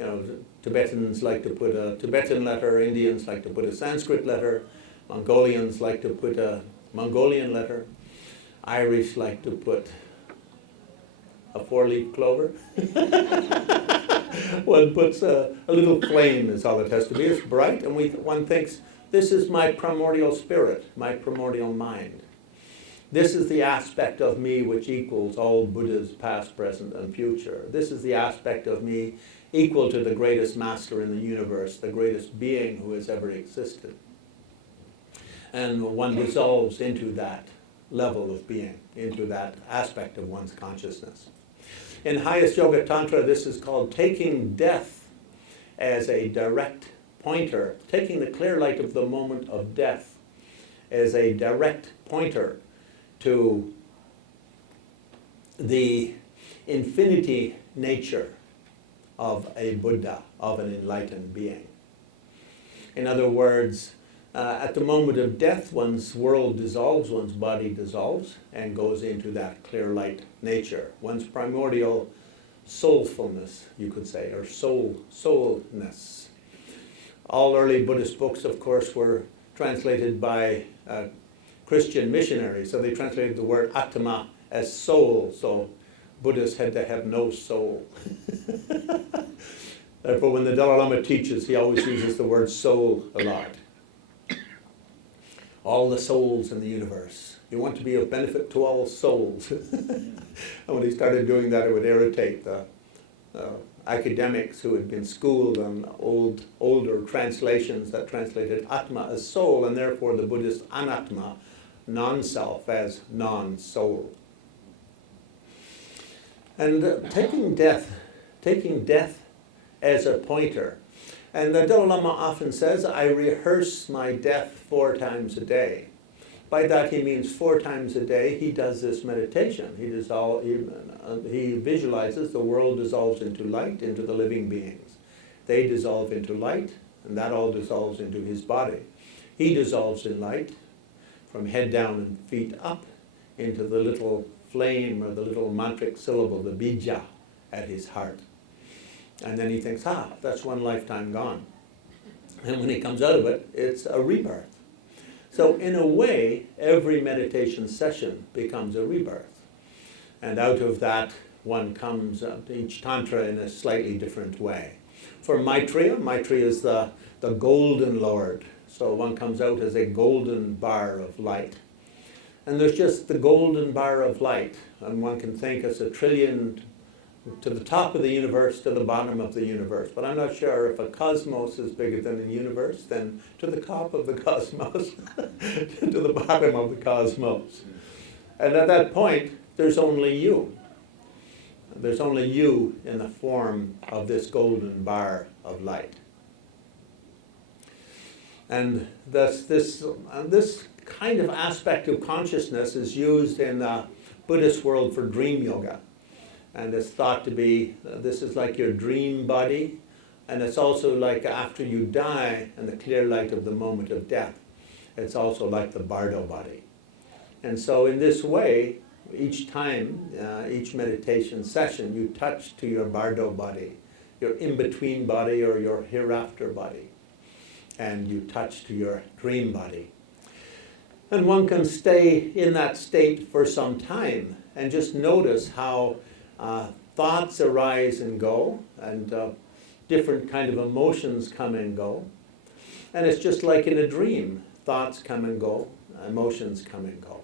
You know, Tibetans like to put a Tibetan letter, Indians like to put a Sanskrit letter, Mongolians like to put a Mongolian letter, Irish like to put a four-leaf clover. One puts a little flame is all it has to be. It's bright, and one thinks, this is my primordial spirit, my primordial mind. This is the aspect of me which equals all Buddhas past, present, and future. This is the aspect of me equal to the greatest master in the universe, the greatest being who has ever existed. And one dissolves into that level of being, into that aspect of one's consciousness. In highest yoga tantra, this is called taking death as a direct pointer, taking the clear light of the moment of death as a direct pointer to the infinity nature of a Buddha, of an enlightened being. In other words, at the moment of death, one's world dissolves, one's body dissolves, and goes into that clear light nature. One's primordial soulfulness, you could say, or soulness. All early Buddhist books, of course, were translated by Christian missionaries. So they translated the word Atma as soul. So Buddhists had to have no soul. Therefore, when the Dalai Lama teaches, he always uses the word soul a lot. All the souls in the universe. You want to be of benefit to all souls. And when he started doing that, it would irritate the academics who had been schooled on older translations that translated Atma as soul, and therefore the Buddhist Anatma, non-self, as non-soul. And taking death as a pointer. And the Dalai Lama often says, I rehearse my death 4 times a day. By that he means 4 times a day he does this meditation. He visualizes the world dissolves into light, into the living beings. They dissolve into light, and that all dissolves into his body. He dissolves in light from head down and feet up into the little flame or the little mantric syllable, the bija, at his heart. And then he thinks, that's one lifetime gone. And when he comes out of it, it's a rebirth. So in a way, every meditation session becomes a rebirth. And out of that, one comes each tantra in a slightly different way. For Maitreya is the golden lord. So one comes out as a golden bar of light. And there's just the golden bar of light. And one can think as a trillion to the top of the universe, to the bottom of the universe. But I'm not sure if a cosmos is bigger than a universe, then to the top of the cosmos, to the bottom of the cosmos. And at that point, there's only you. There's only you in the form of this golden bar of light. And this kind of aspect of consciousness is used in the Buddhist world for dream yoga. And it's thought to be, this is like your dream body, and it's also like after you die in the clear light of the moment of death, it's also like the bardo body. And so in this way, each time, each meditation session, you touch to your bardo body, your in-between body or your hereafter body, and you touch to your dream body. And one can stay in that state for some time and just notice how thoughts arise and go, and different kind of emotions come and go. And it's just like in a dream. Thoughts come and go, emotions come and go.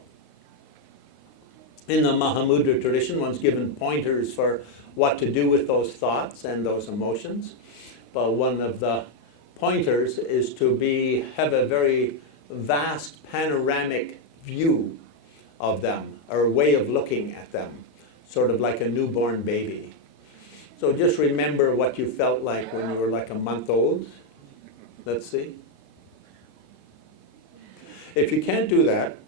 In the Mahamudra tradition, one's given pointers for what to do with those thoughts and those emotions. But one of the pointers is to have a very vast panoramic view of them, or a way of looking at them, sort of like a newborn baby. So just remember what you felt like when you were like a month old. Let's see. If you can't do that,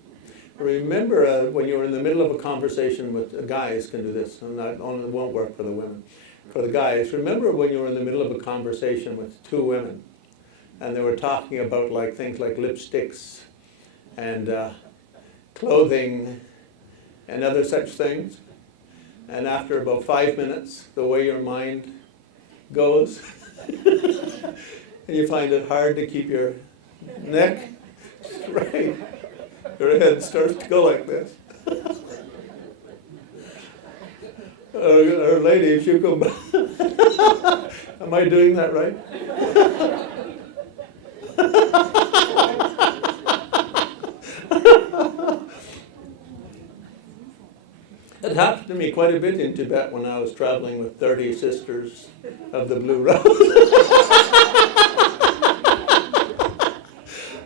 remember when you were in the middle of a conversation with guys can do this, and that only won't work for the women. For the guys, remember when you were in the middle of a conversation with two women, and they were talking about like things like lipsticks and clothing and other such things. And after about 5 minutes, the way your mind goes, and you find it hard to keep your neck straight. Your head starts to go like this. Or ladies, you go back. Am I doing that right? It happened to me quite a bit in Tibet when I was traveling with 30 Sisters of the Blue Rose.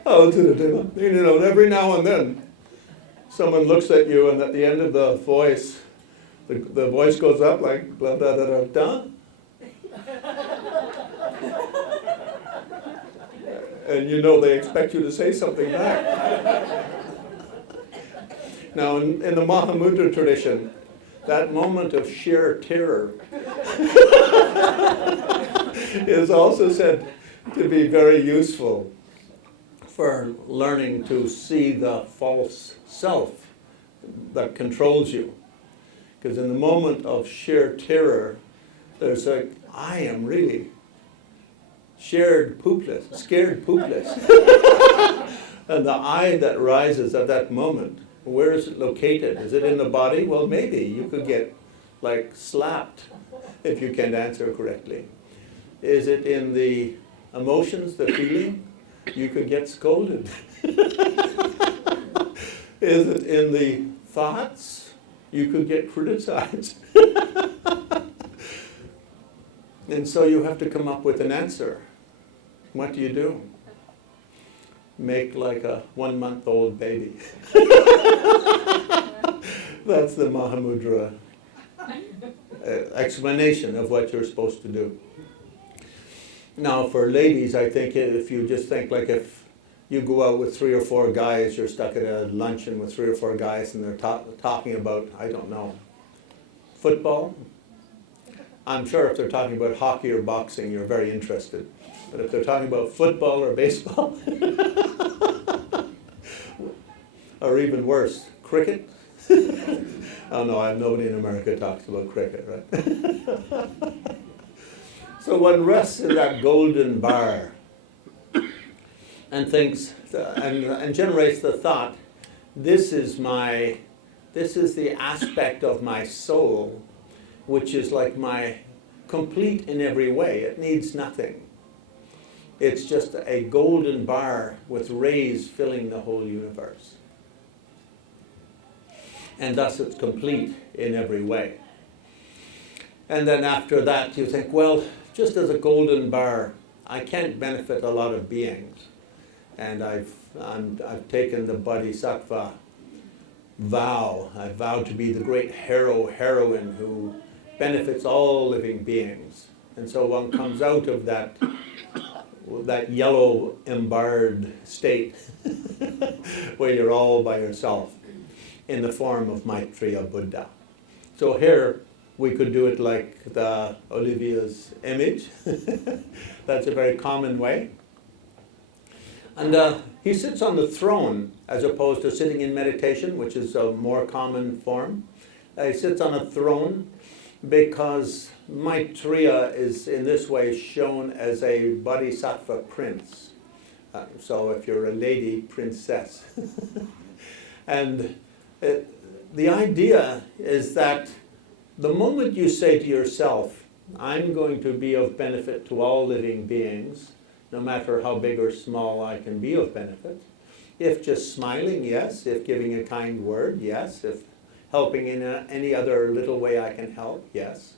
Oh, you know, every now and then, someone looks at you, and at the end of the voice, the voice goes up like blah da da da da. And you know they expect you to say something back. Now, in the Mahamudra tradition, that moment of sheer terror is also said to be very useful for learning to see the false self that controls you. Because in the moment of sheer terror, there's like, I am really scared poopless. And the I that rises at that moment, where is it located? Is it in the body? Well, maybe you could get like slapped if you can't answer correctly. Is it in the emotions, the feeling? You could get scolded. Is it in the thoughts? You could get criticized. And so you have to come up with an answer. What do you do? Make like a 1-month-old baby. That's the Mahamudra explanation of what you're supposed to do. Now for ladies, I think if you just think like if you go out with 3 or 4 guys, you're stuck at a luncheon with 3 or 4 guys and they're talking about, I don't know, football. I'm sure if they're talking about hockey or boxing, you're very interested. But if they're talking about football or baseball, or even worse, cricket. Oh no, nobody in America talks about cricket, right? So one rests in that golden bar and thinks, and generates the thought, this is the aspect of my soul which is like my complete in every way. It needs nothing. It's just a golden bar with rays filling the whole universe. And thus it's complete in every way. And then after that you think, well, just as a golden bar, I can't benefit a lot of beings. And I've taken the bodhisattva vow. I vow to be the great heroine who benefits all living beings. And so one comes out of that yellow embarred state where you're all by yourself in the form of Maitreya Buddha. So here we could do it like the Olivia's image. That's a very common way. And he sits on the throne as opposed to sitting in meditation, which is a more common form. He sits on a throne because Maitreya is in this way shown as a bodhisattva prince. So if you're a lady, princess. And the idea is that the moment you say to yourself, I'm going to be of benefit to all living beings, no matter how big or small I can be of benefit, if just smiling, yes. If giving a kind word, yes. If helping in any other little way I can help, yes.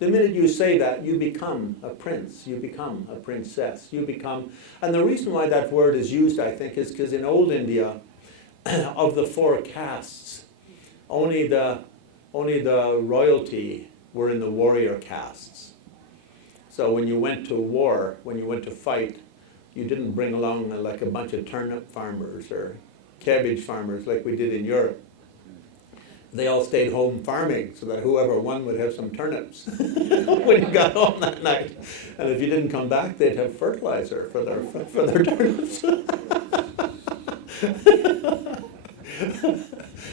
The minute you say that, you become a prince, you become a princess, you become... And the reason why that word is used, I think, is because in old India, of the 4 castes, only the royalty were in the warrior castes. So when you went to war, when you went to fight, you didn't bring along like a bunch of turnip farmers or cabbage farmers like we did in Europe. They all stayed home farming so that whoever won would have some turnips when you got home that night. And if you didn't come back, they'd have fertilizer for their turnips.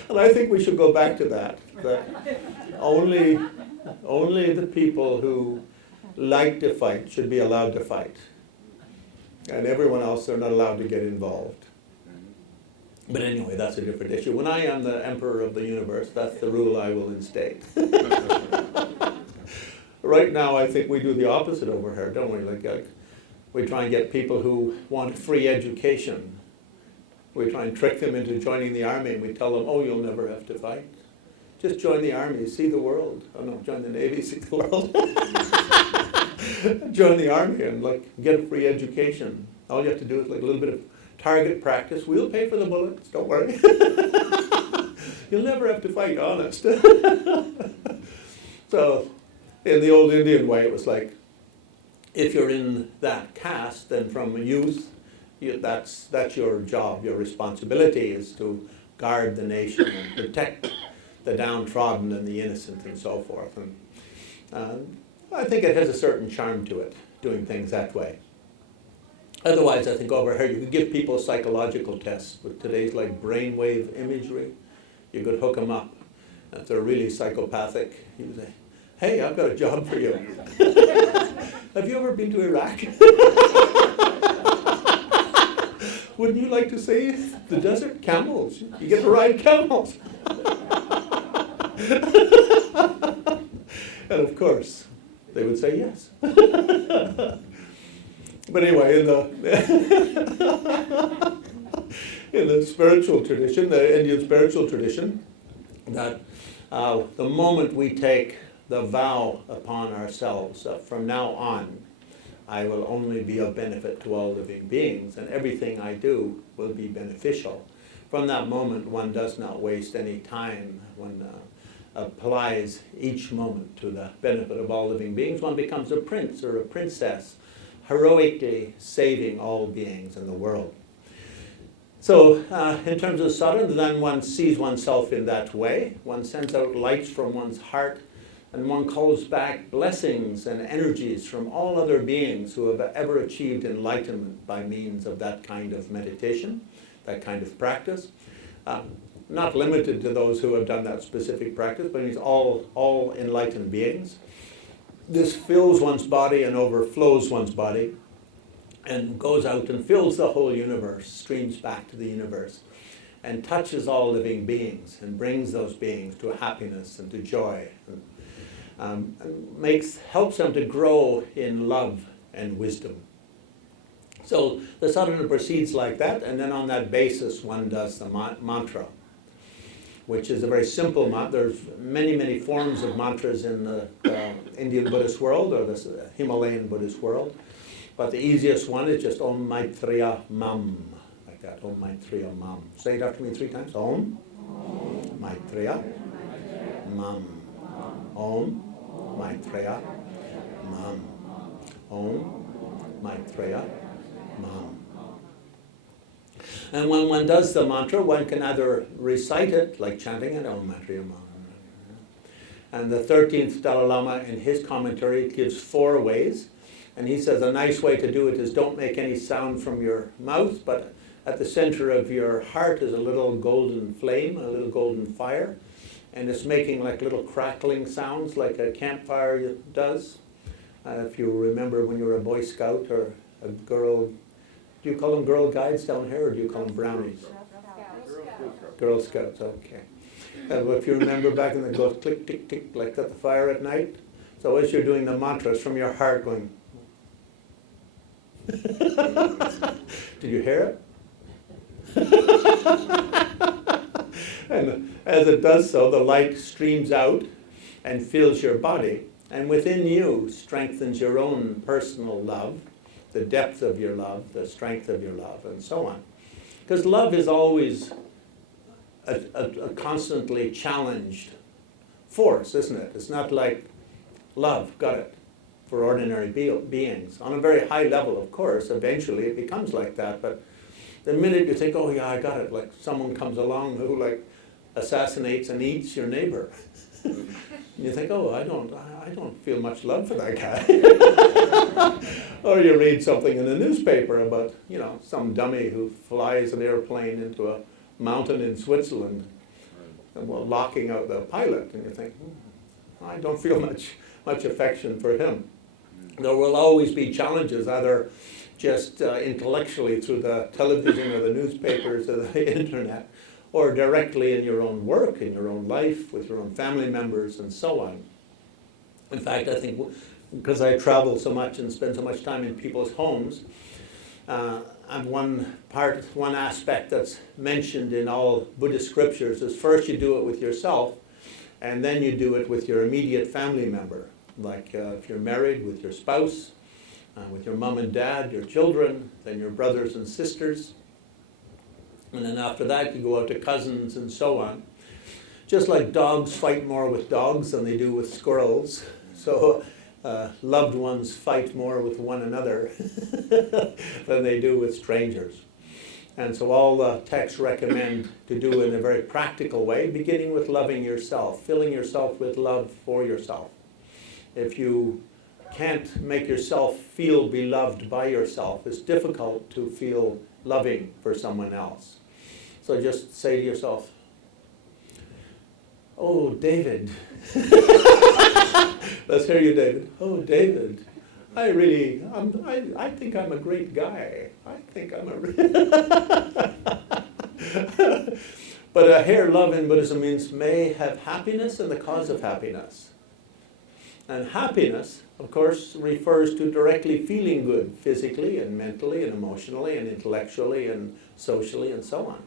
And I think we should go back to that only the people who like to fight should be allowed to fight. And everyone else, they're not allowed to get involved. But anyway, that's a different issue. When I am the emperor of the universe, that's the rule I will instate. Right now, I think we do the opposite over here, don't we? Like we try and get people who want free education. We try and trick them into joining the army, and we tell them, oh, you'll never have to fight. Just join the army, see the world. Oh no, join the Navy, see the world. Join the army and get a free education. All you have to do is a little bit of target practice. We'll pay for the bullets, don't worry. You'll never have to fight, honest. So, in the old Indian way, it was like, if you're in that caste, then from youth, that's your job. Your responsibility is to guard the nation and protect the downtrodden and the innocent and so forth. And I think it has a certain charm to it, doing things that way. Otherwise, I think over here, you could give people psychological tests with today's brainwave imagery. You could hook them up. If they're really psychopathic, you say, hey, I've got a job for you. Have you ever been to Iraq? Wouldn't you like to see the desert? Camels. You get to ride camels. And of course, they would say yes. But anyway, in the spiritual tradition, the Indian spiritual tradition, that the moment we take the vow upon ourselves, from now on, I will only be of benefit to all living beings, and everything I do will be beneficial. From that moment, one does not waste any time. One applies each moment to the benefit of all living beings. One becomes a prince or a princess, heroically saving all beings in the world. So in terms of sadhana, then one sees oneself in that way. One sends out lights from one's heart, and one calls back blessings and energies from all other beings who have ever achieved enlightenment by means of that kind of meditation, that kind of practice. Not limited to those who have done that specific practice, but it's all enlightened beings. This fills one's body and overflows one's body and goes out and fills the whole universe, streams back to the universe, and touches all living beings and brings those beings to happiness and to joy, and helps them to grow in love and wisdom. So the sadhana proceeds like that, and then on that basis one does the mantra, which is a very simple mantra. There's many forms of mantras in the Indian Buddhist world or the Himalayan Buddhist world. But the easiest one is just Om Maitreya Mam, like that, Om Maitreya Mam. Say it after me 3 times. Om Maitreya, Mam. Om, Maitreya, Mam. Om, Maitreya, Mam. And when one does the mantra, one can either recite it, like chanting it, Om Maitreya, Mam. And the 13th Dalai Lama, in his commentary, gives 4 ways. And he says a nice way to do it is don't make any sound from your mouth, but at the center of your heart is a little golden flame, a little golden fire. And it's making like little crackling sounds like a campfire does. If you remember when you were a Boy Scout or a girl, do you call them Girl Guides down here or do you call them brownies? Girl Scouts, okay. If you remember back in the glow, click, tick, tick, like that, the fire at night. So as you're doing the mantras from your heart going, did you hear it? And as it does so, the light streams out and fills your body. And within you strengthens your own personal love, the depth of your love, the strength of your love, and so on. Because love is always a constantly challenged force, isn't it? It's not like love, got it, for ordinary beings. On a very high level, of course, eventually it becomes like that. But the minute you think, oh yeah, I got it, like someone comes along who like assassinates and eats your neighbor. And you think, oh, I don't feel much love for that guy. Or you read something in the newspaper about, some dummy who flies an airplane into a mountain in Switzerland, and locking out the pilot, and you think, I don't feel much affection for him. There will always be challenges, either just intellectually through the television or the newspapers or the internet, or directly in your own work, in your own life, with your own family members, and so on. In fact, I think because I travel so much and spend so much time in people's homes, and one aspect that's mentioned in all Buddhist scriptures is first you do it with yourself, and then you do it with your immediate family member. Like if you're married, with your spouse, with your mom and dad, your children, then your brothers and sisters. And then after that, you go out to cousins and so on. Just like dogs fight more with dogs than they do with squirrels. So loved ones fight more with one another than they do with strangers. And so all the texts recommend to do in a very practical way, beginning with loving yourself, filling yourself with love for yourself. If you can't make yourself feel beloved by yourself, it's difficult to feel loving for someone else. So just say to yourself, oh, David. Let's hear you, David. Oh, David, I think I'm a great guy. I think I'm But here, love in Buddhism means may have happiness and the cause of happiness. And happiness, of course, refers to directly feeling good physically and mentally and emotionally and intellectually and socially and so on.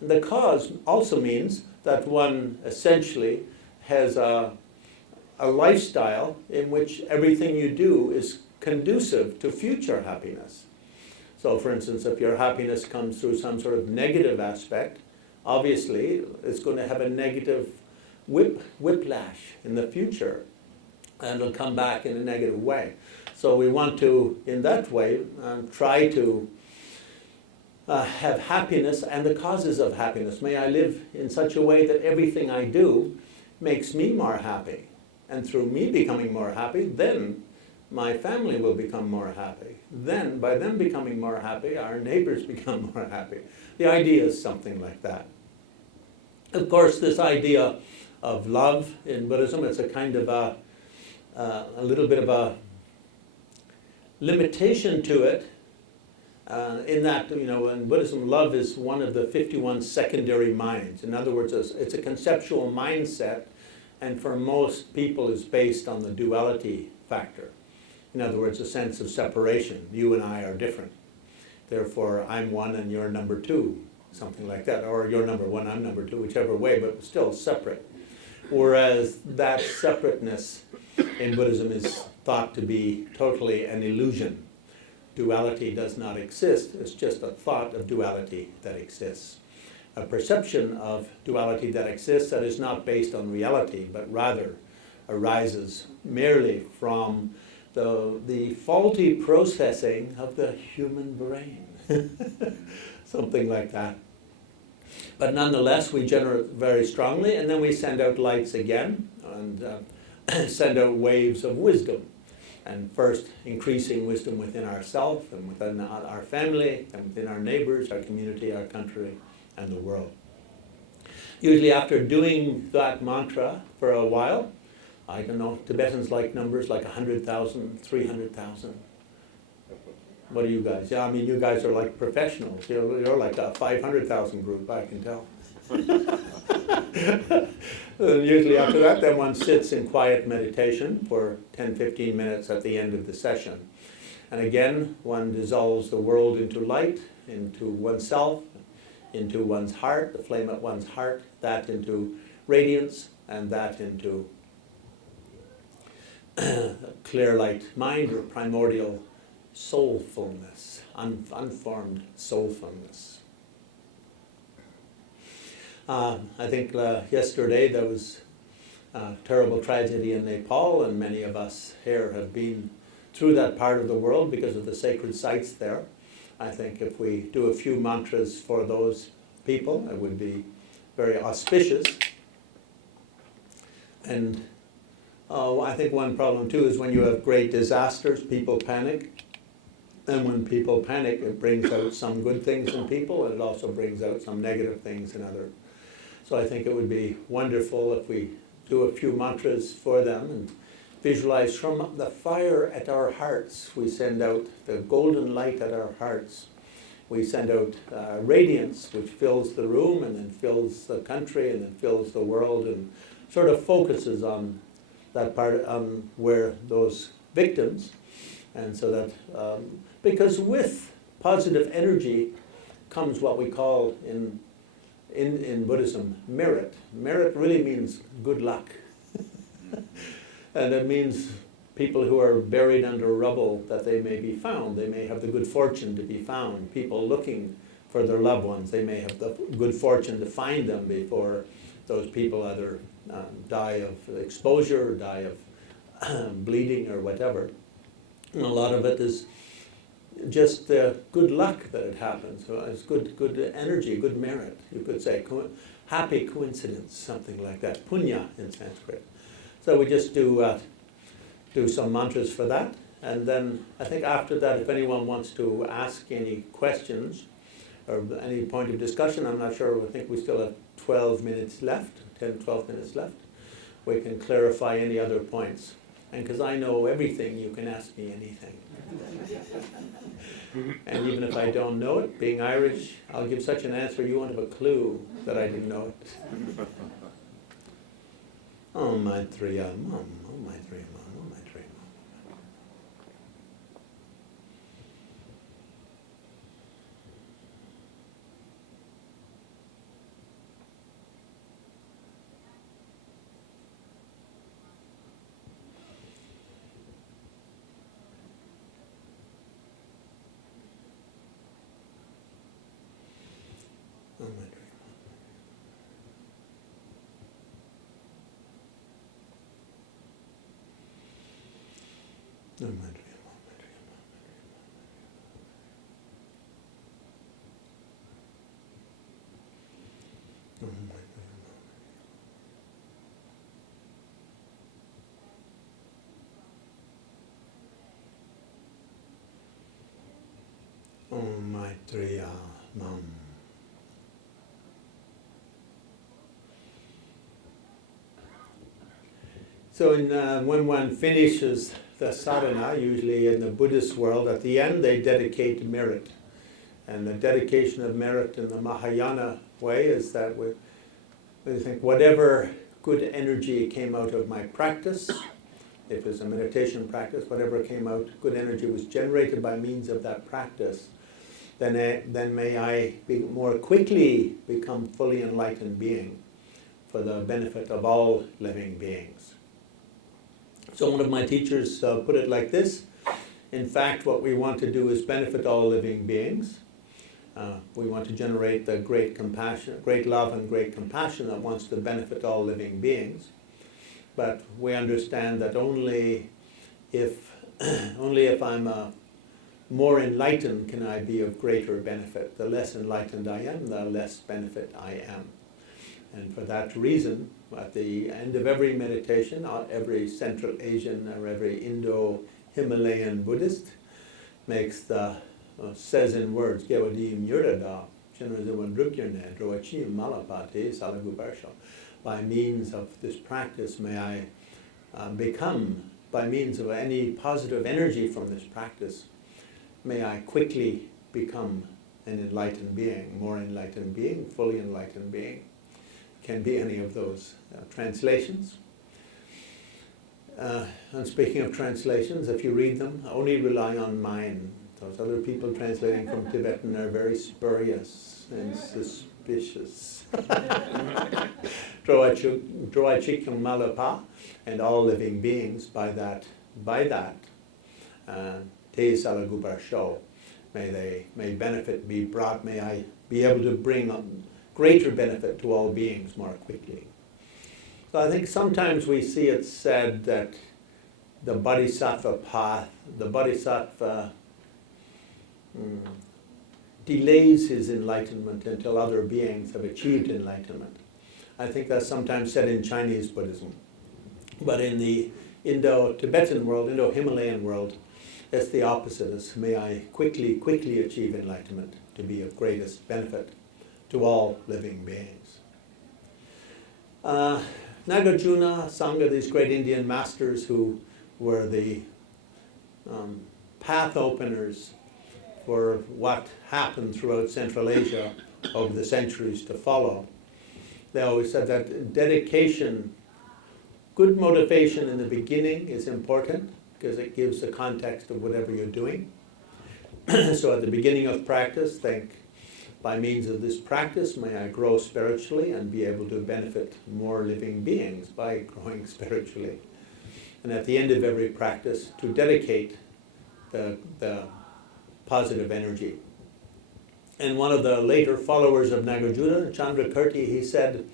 And the cause also means that one essentially has a lifestyle in which everything you do is conducive to future happiness. So for instance, if your happiness comes through some sort of negative aspect, obviously it's going to have a negative whiplash in the future, and it'll come back in a negative way. So we want to, in that way, try to have happiness and the causes of happiness. May I live in such a way that everything I do makes me more happy. And through me becoming more happy, then my family will become more happy. Then, by them becoming more happy, our neighbors become more happy. The idea is something like that. Of course, this idea of love in Buddhism, it's a kind of a little bit of a limitation to it, in that, in Buddhism, love is one of the 51 secondary minds. In other words, it's a conceptual mindset, and for most people is based on the duality factor. In other words, a sense of separation. You and I are different. Therefore, I'm one and you're number two, something like that. Or you're number one, I'm number two, whichever way, but still separate. Whereas that separateness in Buddhism is thought to be totally an illusion. Duality does not exist. It's just a thought of duality that exists. a perception of duality that exists that is not based on reality, but rather arises merely from the faulty processing of the human brain. Something like that. But nonetheless, we generate very strongly, and then we send out lights again, and send out waves of wisdom. And first, increasing wisdom within ourselves, and within our family, and within our neighbors, our community, our country, and the world. Usually after doing that mantra for a while, I don't know, Tibetans like numbers like 100,000, 300,000. What are you guys? Yeah, I mean, you guys are like professionals. You're like a 500,000 group, I can tell. Usually after that, then one sits in quiet meditation for 10, 15 minutes at the end of the session. And again, one dissolves the world into light, into oneself, into one's heart, the flame at one's heart, that into radiance, and that into clear light mind, or primordial soulfulness, unformed soulfulness. I think yesterday there was a terrible tragedy in Nepal, and many of us here have been through that part of the world because of the sacred sites there. I think if we do a few mantras for those people, it would be very auspicious. And I think one problem too is when you have great disasters, people panic. And when people panic, it brings out some good things in people, and it also brings out some negative things in others. So I think it would be wonderful if we do a few mantras for them and visualize from the fire at our hearts. We send out the golden light at our hearts. We send out radiance, which fills the room and then fills the country and then fills the world, and sort of focuses on that part where those victims. And so that, because with positive energy comes what we call in Buddhism merit. Merit really means good luck. And it means people who are buried under rubble, that they may be found. They may have the good fortune to be found. People looking for their loved ones, they may have the good fortune to find them before those people either die of exposure or die of bleeding or whatever. And a lot of it is just good luck that it happens. So it's good energy, good merit, you could say. Happy coincidence, something like that. Punya in Sanskrit. So we just do some mantras for that. And then I think after that, if anyone wants to ask any questions or any point of discussion, I'm not sure, I think we still have 12 minutes left, 10, 12 minutes left. We can clarify any other points. And because I know everything, you can ask me anything. And even if I don't know it, being Irish, I'll give such an answer you won't have a clue that I didn't know it. Oh, Maitreya, Mum, oh, Maitreya, Mum, oh, Maitreya, Mum. Oh, Maitreya. Oh, Maitreya, Maitreya, oh, Maitreya. Oh, Maitreya, Mum. So when one finishes the sadhana, usually in the Buddhist world, at the end they dedicate merit. And the dedication of merit in the Mahayana way is that we think whatever good energy came out of my practice, if it's a meditation practice, whatever came out, good energy was generated by means of that practice, then may I more quickly become fully enlightened being for the benefit of all living beings. So one of my teachers put it like this: in fact, what we want to do is benefit all living beings. We want to generate the great compassion, great love and great compassion that wants to benefit all living beings. But we understand that only if I'm more enlightened can I be of greater benefit. The less enlightened I am, the less benefit I am. And for that reason, at the end of every meditation, every Central Asian or every Indo-Himalayan Buddhist makes the says in words, by means of this practice may I become, by means of any positive energy from this practice, may I quickly become an enlightened being, more enlightened being, fully enlightened being. Can be any of those translations. And speaking of translations, if you read them, only rely on mine. Those other people translating from Tibetan are very spurious and suspicious. Droachikung Malapa, and all living beings by that, Te Salagubar Show, may benefit be brought, may I be able to bring greater benefit to all beings more quickly. So I think sometimes we see it said that the bodhisattva path, the bodhisattva delays his enlightenment until other beings have achieved enlightenment. I think that's sometimes said in Chinese Buddhism. But in the Indo-Tibetan world, Indo-Himalayan world, it's the opposite. It's may I quickly achieve enlightenment to be of greatest benefit to all living beings. Nagarjuna, Sangha, these great Indian masters who were the path openers for what happened throughout Central Asia over the centuries to follow. They always said that dedication, good motivation in the beginning is important because it gives the context of whatever you're doing. So at the beginning of practice, think, by means of this practice, may I grow spiritually and be able to benefit more living beings by growing spiritually. And at the end of every practice, to dedicate the positive energy. And one of the later followers of Nagarjuna, Chandrakirti, he said,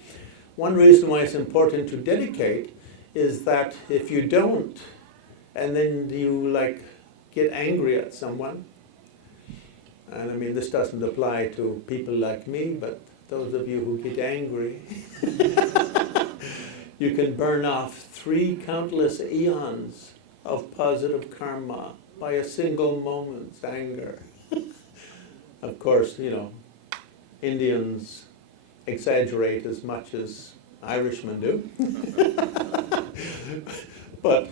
one reason why it's important to dedicate is that if you don't, and then you get angry at someone, and I mean this doesn't apply to people like me, but those of you who get angry, you can burn off 3 countless eons of positive karma by a single moment's anger. Of course, Indians exaggerate as much as Irishmen do. But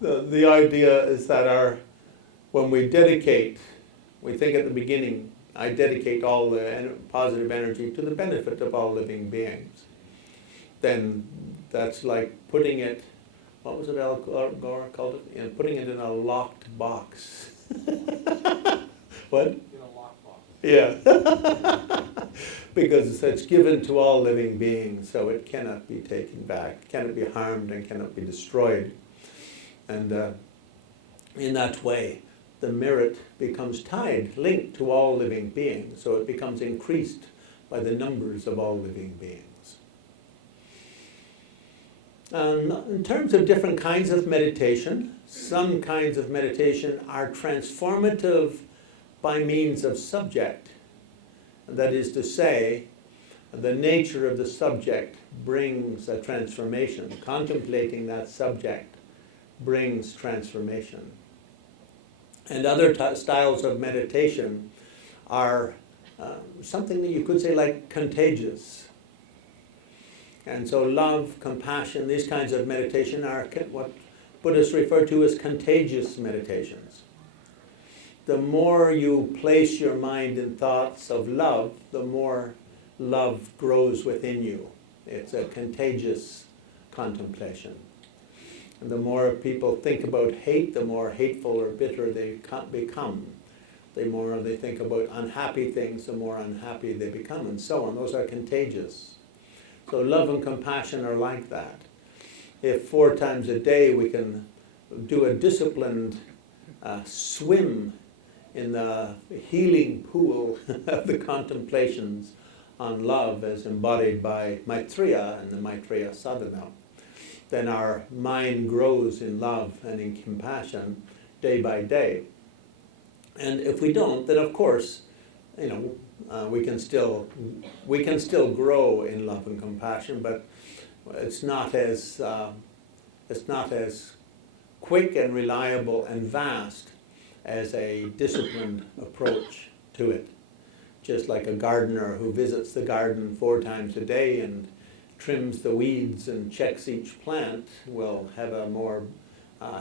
the idea is that when we dedicate, we think at the beginning, I dedicate all the positive energy to the benefit of all living beings. Then that's like putting it, what was it Al Gore called it? Putting it in a locked box. What? In a lockbox. Yeah. Because it's given to all living beings, so it cannot be taken back, cannot be harmed, and cannot be destroyed. And in that way, the merit becomes linked to all living beings, so it becomes increased by the numbers of all living beings. In terms of different kinds of meditation, some kinds of meditation are transformative by means of subject. That is to say, the nature of the subject brings a transformation. Contemplating that subject brings transformation. And other styles of meditation are something that you could say like contagious. And so love, compassion, these kinds of meditation are what Buddhists refer to as contagious meditations. The more you place your mind in thoughts of love, the more love grows within you. It's a contagious contemplation. And the more people think about hate, the more hateful or bitter they become. The more they think about unhappy things, the more unhappy they become, and so on. Those are contagious. So love and compassion are like that. If 4 times a day we can do a disciplined swim in the healing pool of the contemplations on love as embodied by Maitreya and the Maitreya Sadhanna, then our mind grows in love and in compassion day by day. And if we don't, then of course, we can still grow in love and compassion, but it's not as quick and reliable and vast as a disciplined approach to it. Just like a gardener who visits the garden 4 times a day and trims the weeds and checks each plant will have a more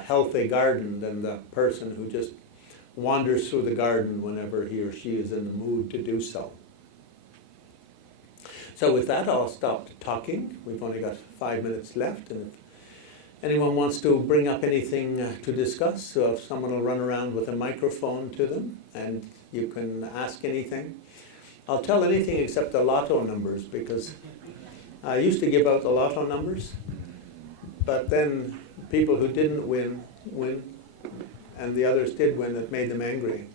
healthy garden than the person who just wanders through the garden whenever he or she is in the mood to do so. So with that, I'll stop talking. We've only got 5 minutes left, and if anyone wants to bring up anything to discuss, so if someone will run around with a microphone to them and you can ask anything. I'll tell anything except the lotto numbers, because I used to give out the lotto numbers, but then people who didn't win, and the others did win. It made them angry.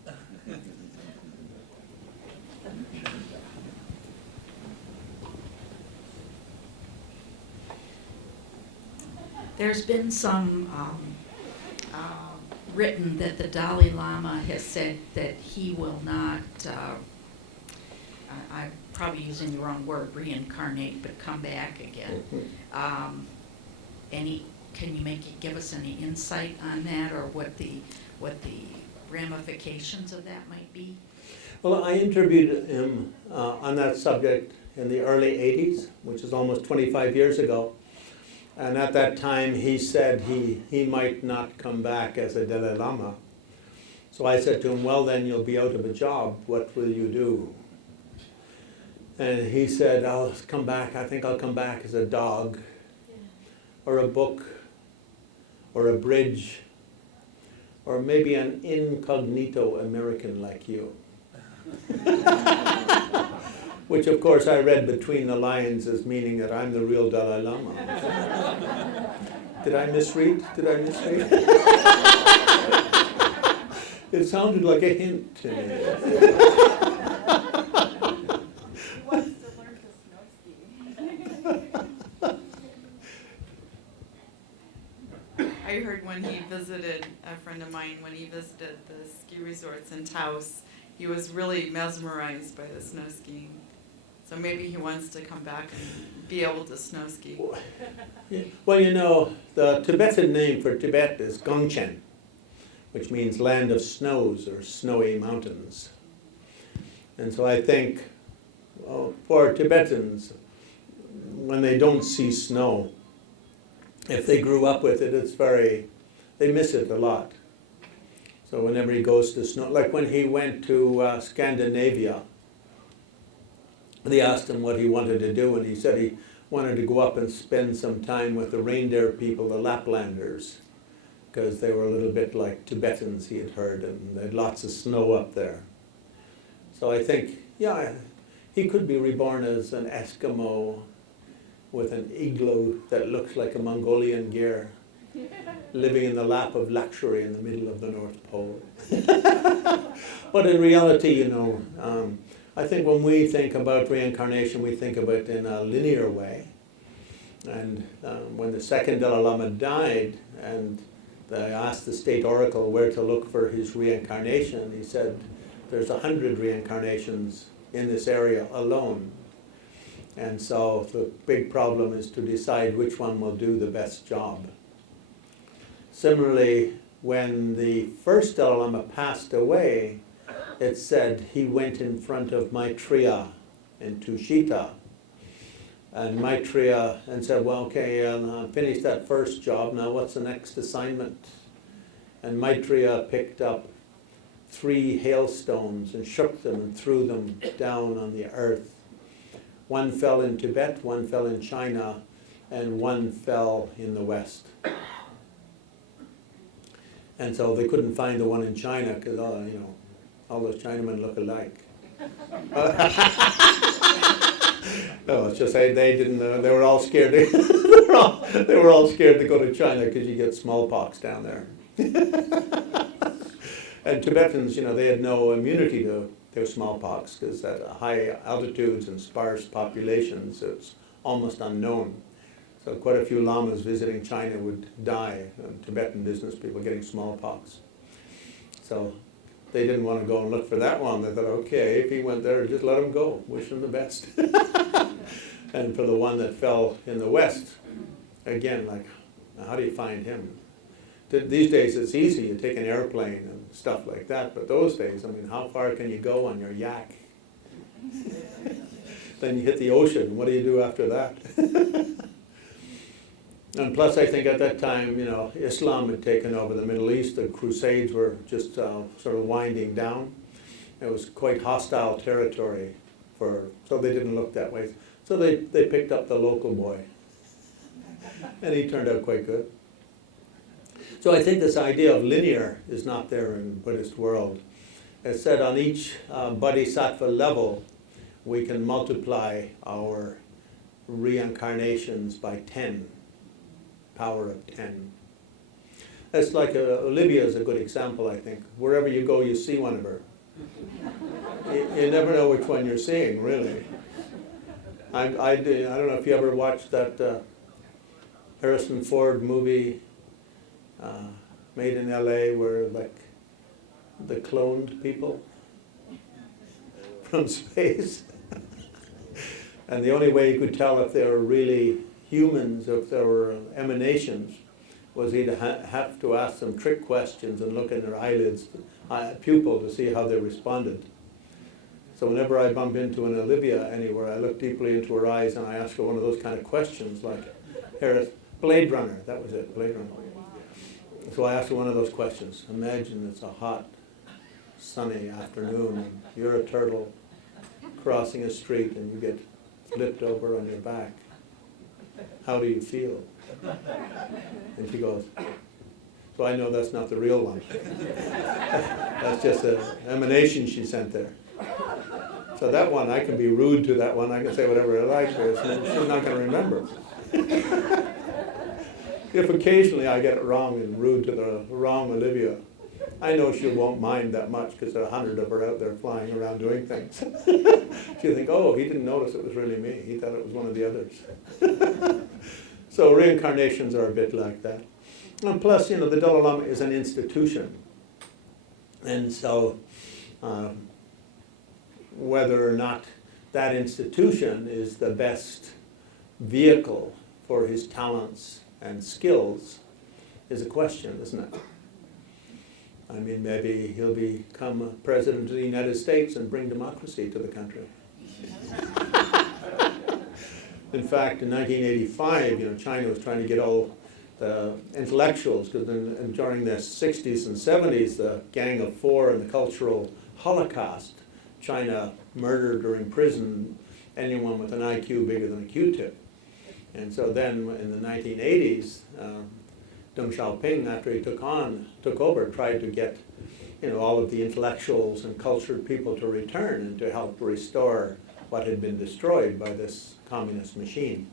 There's been some written that the Dalai Lama has said that he will not, I'm probably using the wrong word, reincarnate, but come back again. Can you give us any insight on that, or what the ramifications of that might be? Well, I interviewed him on that subject in the early 80s, which is almost 25 years ago. And at that time, he said he might not come back as a Dalai Lama. So I said to him, well, then you'll be out of a job. What will you do? And he said, I'll come back. I think I'll come back as a dog, or a book, or a bridge, or maybe an incognito American like you. Which, of course, I read between the lines as meaning that I'm the real Dalai Lama. Did I misread? It sounded like a hint to me. He wants to learn to snow ski. I heard when he visited, a friend of mine, when he visited the ski resorts in Taos, he was really mesmerized by the snow skiing. So maybe he wants to come back and be able to snow ski. Well, the Tibetan name for Tibet is Gongchen, which means land of snows or snowy mountains. And so I think for Tibetans, when they don't see snow, if they grew up with it, they miss it a lot. So whenever he goes to snow, like when he went to Scandinavia, they asked him what he wanted to do, and he said he wanted to go up and spend some time with the reindeer people, the Laplanders, because they were a little bit like Tibetans, he had heard, and they had lots of snow up there. So I think, he could be reborn as an Eskimo with an igloo that looks like a Mongolian gear, living in the lap of luxury in the middle of the North Pole. But in reality, I think when we think about reincarnation, we think about it in a linear way. And when the second Dalai Lama died, and they asked the state oracle where to look for his reincarnation, he said, there's 100 reincarnations in this area alone. And so the big problem is to decide which one will do the best job. Similarly, when the first Dalai Lama passed away, it said he went in front of Maitreya in Tushita. And Maitreya and said, well, okay, I finished that first job, now what's the next assignment? And Maitreya picked up 3 hailstones and shook them and threw them down on the earth. One fell in Tibet, one fell in China, and one fell in the West. And so they couldn't find the one in China because, all those Chinamen look alike. No, it's just they didn't know. They were all scared. They were all scared to go to China because you get smallpox down there. And Tibetans, they had no immunity to smallpox because at high altitudes and sparse populations, it's almost unknown. So quite a few lamas visiting China would die, Tibetan business people getting smallpox. So they didn't want to go and look for that one. They thought, okay, if he went there, just let him go. Wish him the best. And for the one that fell in the West, again, like, how do you find him? These days it's easy, you take an airplane and stuff like that, but those days, I mean, how far can you go on your yak? Then you hit the ocean, what do you do after that? And plus I think at that time, Islam had taken over the Middle East, the Crusades were just sort of winding down. It was quite hostile territory, so they didn't look that way. So they picked up the local boy, and he turned out quite good. So I think this idea of linear is not there in the Buddhist world. It's said on each bodhisattva level, we can multiply our reincarnations by 10, power of 10. It's like Olivia is a good example, I think. Wherever you go, you see one of her. You never know which one you're seeing, really. I don't know if you ever watched that Harrison Ford movie, made in LA, where like the cloned people from space. And the only way you could tell if they were really humans, if they were emanations, was he'd have to ask them trick questions and look in their eyelids, pupil, to see how they responded. So whenever I bump into an Olivia anywhere, I look deeply into her eyes and I ask her one of those kind of questions, like, Blade Runner, that was it, Blade Runner. So I asked her one of those questions. Imagine it's a hot, sunny afternoon and you're a turtle crossing a street and you get flipped over on your back. How do you feel? And she goes, so I know that's not the real one. That's just an emanation she sent there. So that one, I can be rude to that one. I can say whatever I like, but she's not going to remember. If occasionally I get it wrong and rude to the wrong Olivia, I know she won't mind that much because there are 100 of her out there flying around doing things. She'll think, oh, he didn't notice it was really me. He thought it was one of the others. So reincarnations are a bit like that. And plus, the Dalai Lama is an institution. And so whether or not that institution is the best vehicle for his talents and skills is a question, isn't it? I mean, maybe he'll become president of the United States and bring democracy to the country. In fact, in 1985, China was trying to get all the intellectuals, because during the 60s and 70s, the Gang of Four and the Cultural Holocaust, China murdered or imprisoned anyone with an IQ bigger than a Q-tip. And so then in the 1980s, Deng Xiaoping, after he took over, tried to get all of the intellectuals and cultured people to return and to help restore what had been destroyed by this communist machine.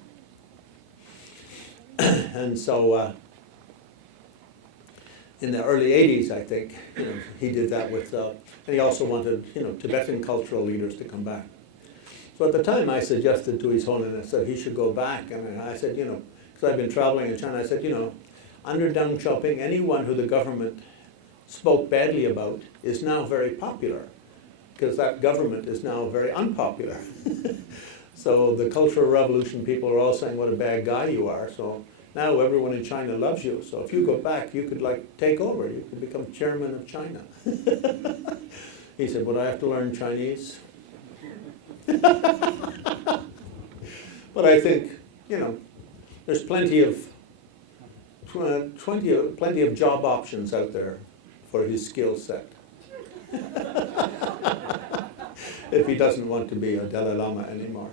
And so in the early 80s, I think, he did that with, and he also wanted, Tibetan cultural leaders to come back. So at the time I suggested to His Holiness that he should go back, and I said, because I've been traveling in China, I said, under Deng Xiaoping, anyone who the government spoke badly about is now very popular, because that government is now very unpopular. So the Cultural Revolution people are all saying what a bad guy you are, so now everyone in China loves you. So if you go back, you could take over, you could become chairman of China. He said, would I have to learn Chinese? But I think, there's plenty of job options out there for his skill set. If he doesn't want to be a Dalai Lama anymore.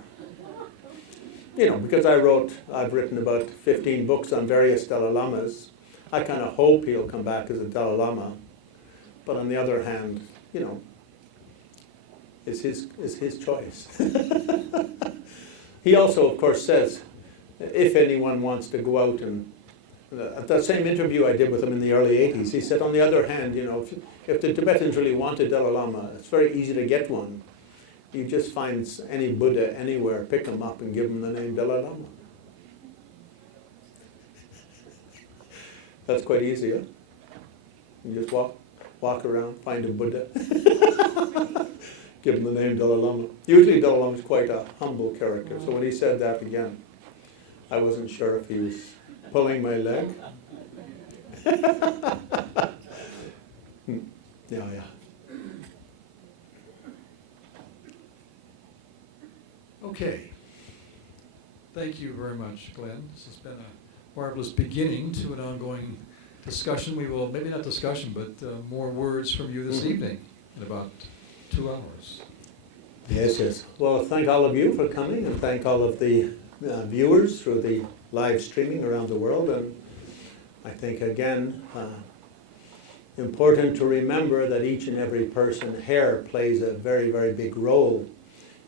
Because I've written about 15 books on various Dalai Lamas. I kind of hope he'll come back as a Dalai Lama. But on the other hand, it's his choice. He also, of course, says, if anyone wants to go out and at that same interview I did with him in the early 80s, he said, on the other hand, you know, if the Tibetans really want a Dalai Lama, it's very easy to get one. You just find any Buddha anywhere, pick him up and give him the name Dalai Lama. That's quite easy, huh? You just walk around, find a Buddha, give him the name Dalai Lama. Usually Dalai Lama is quite a humble character, so when he said that again, I wasn't sure if he was pulling my leg. Yeah. Okay. Thank you very much, Glenn. This has been a marvelous beginning to an ongoing discussion. We will, maybe not discussion, but more words from you this evening in about 2 hours. Yes. Well, thank all of you for coming, and thank all of the viewers through the live streaming around the world. And I think, again, important to remember that each and every person here plays a very, very big role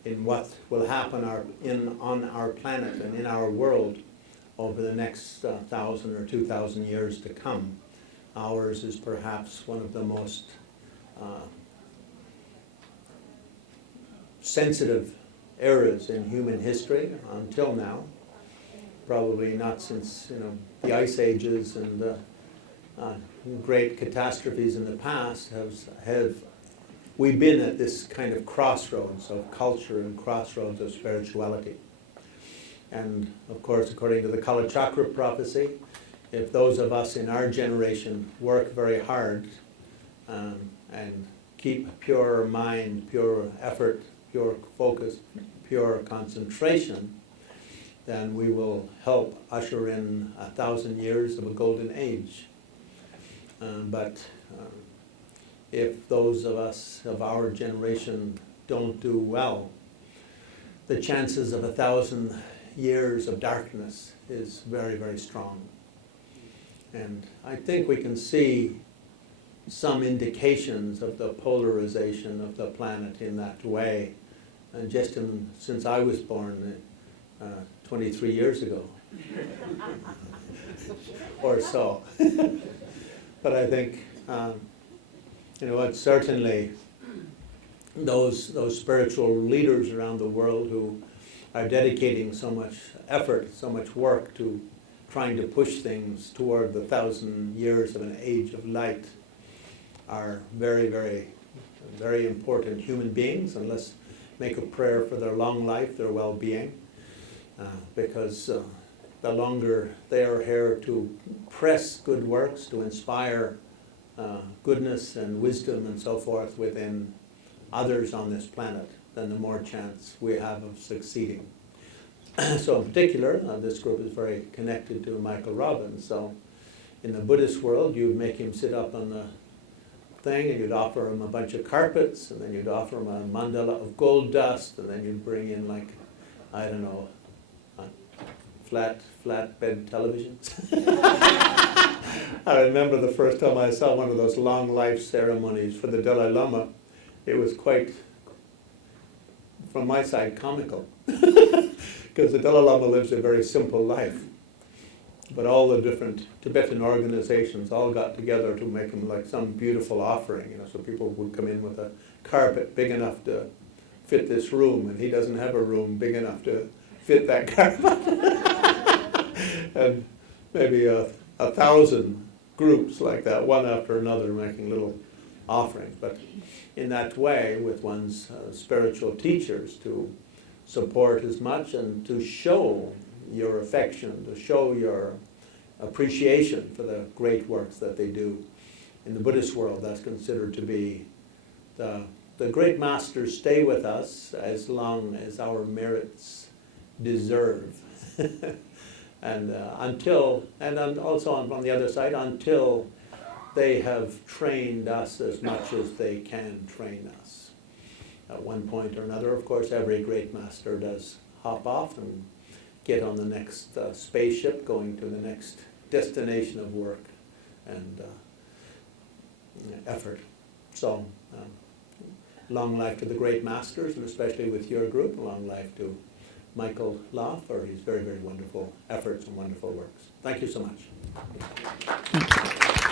in what will happen on our planet and in our world over the next 1,000 or 2,000 years to come. Ours is perhaps one of the most sensitive eras in human history until now. Probably not since, you know, the ice ages and the great catastrophes in the past have we been at this kind of crossroads of culture and crossroads of spirituality. And of course, according to the Kala Chakra prophecy, if those of us in our generation work very hard and keep pure mind, pure effort, pure focus, pure concentration, then we will help usher in 1,000 years of a golden age. But if those of us of our generation don't do well, the chances of 1,000 years of darkness is very, very strong. And I think we can see some indications of the polarization of the planet in that way. And just since I was born 23 years ago, or so. But I think, it's certainly those spiritual leaders around the world who are dedicating so much effort, so much work to trying to push things toward the 1,000 years of an age of light are very, very, very important human beings, and let's make a prayer for their long life, their well-being, because the longer they are here to press good works, to inspire goodness and wisdom and so forth within others on this planet, then the more chance we have of succeeding. So in particular, this group is very connected to Michael Robbins. So in the Buddhist world, you'd make him sit up on the thing, and you'd offer him a bunch of carpets, and then you'd offer him a mandala of gold dust, and then you'd bring in, like, I don't know, flat bed televisions. I remember the first time I saw one of those long life ceremonies for the Dalai Lama. It was quite, from my side, comical. Because the Dalai Lama lives a very simple life. But all the different Tibetan organizations all got together to make him like some beautiful offering. So people would come in with a carpet big enough to fit this room, and he doesn't have a room big enough to fit that carpet. And maybe 1,000 groups like that, one after another, making little offerings. But in that way, with one's spiritual teachers, to support as much and to show your affection, to show your appreciation for the great works that they do. In the Buddhist world, that's considered to be the great masters stay with us as long as our merits deserve. And also on the other side, until they have trained us as much as they can train us. At one point or another, of course, every great master does hop off and get on the next spaceship going to the next destination of work and effort. So, long life to the great masters, and especially with your group, long life to Michael La for his very, very wonderful efforts and wonderful works. Thank you so much. Thank you.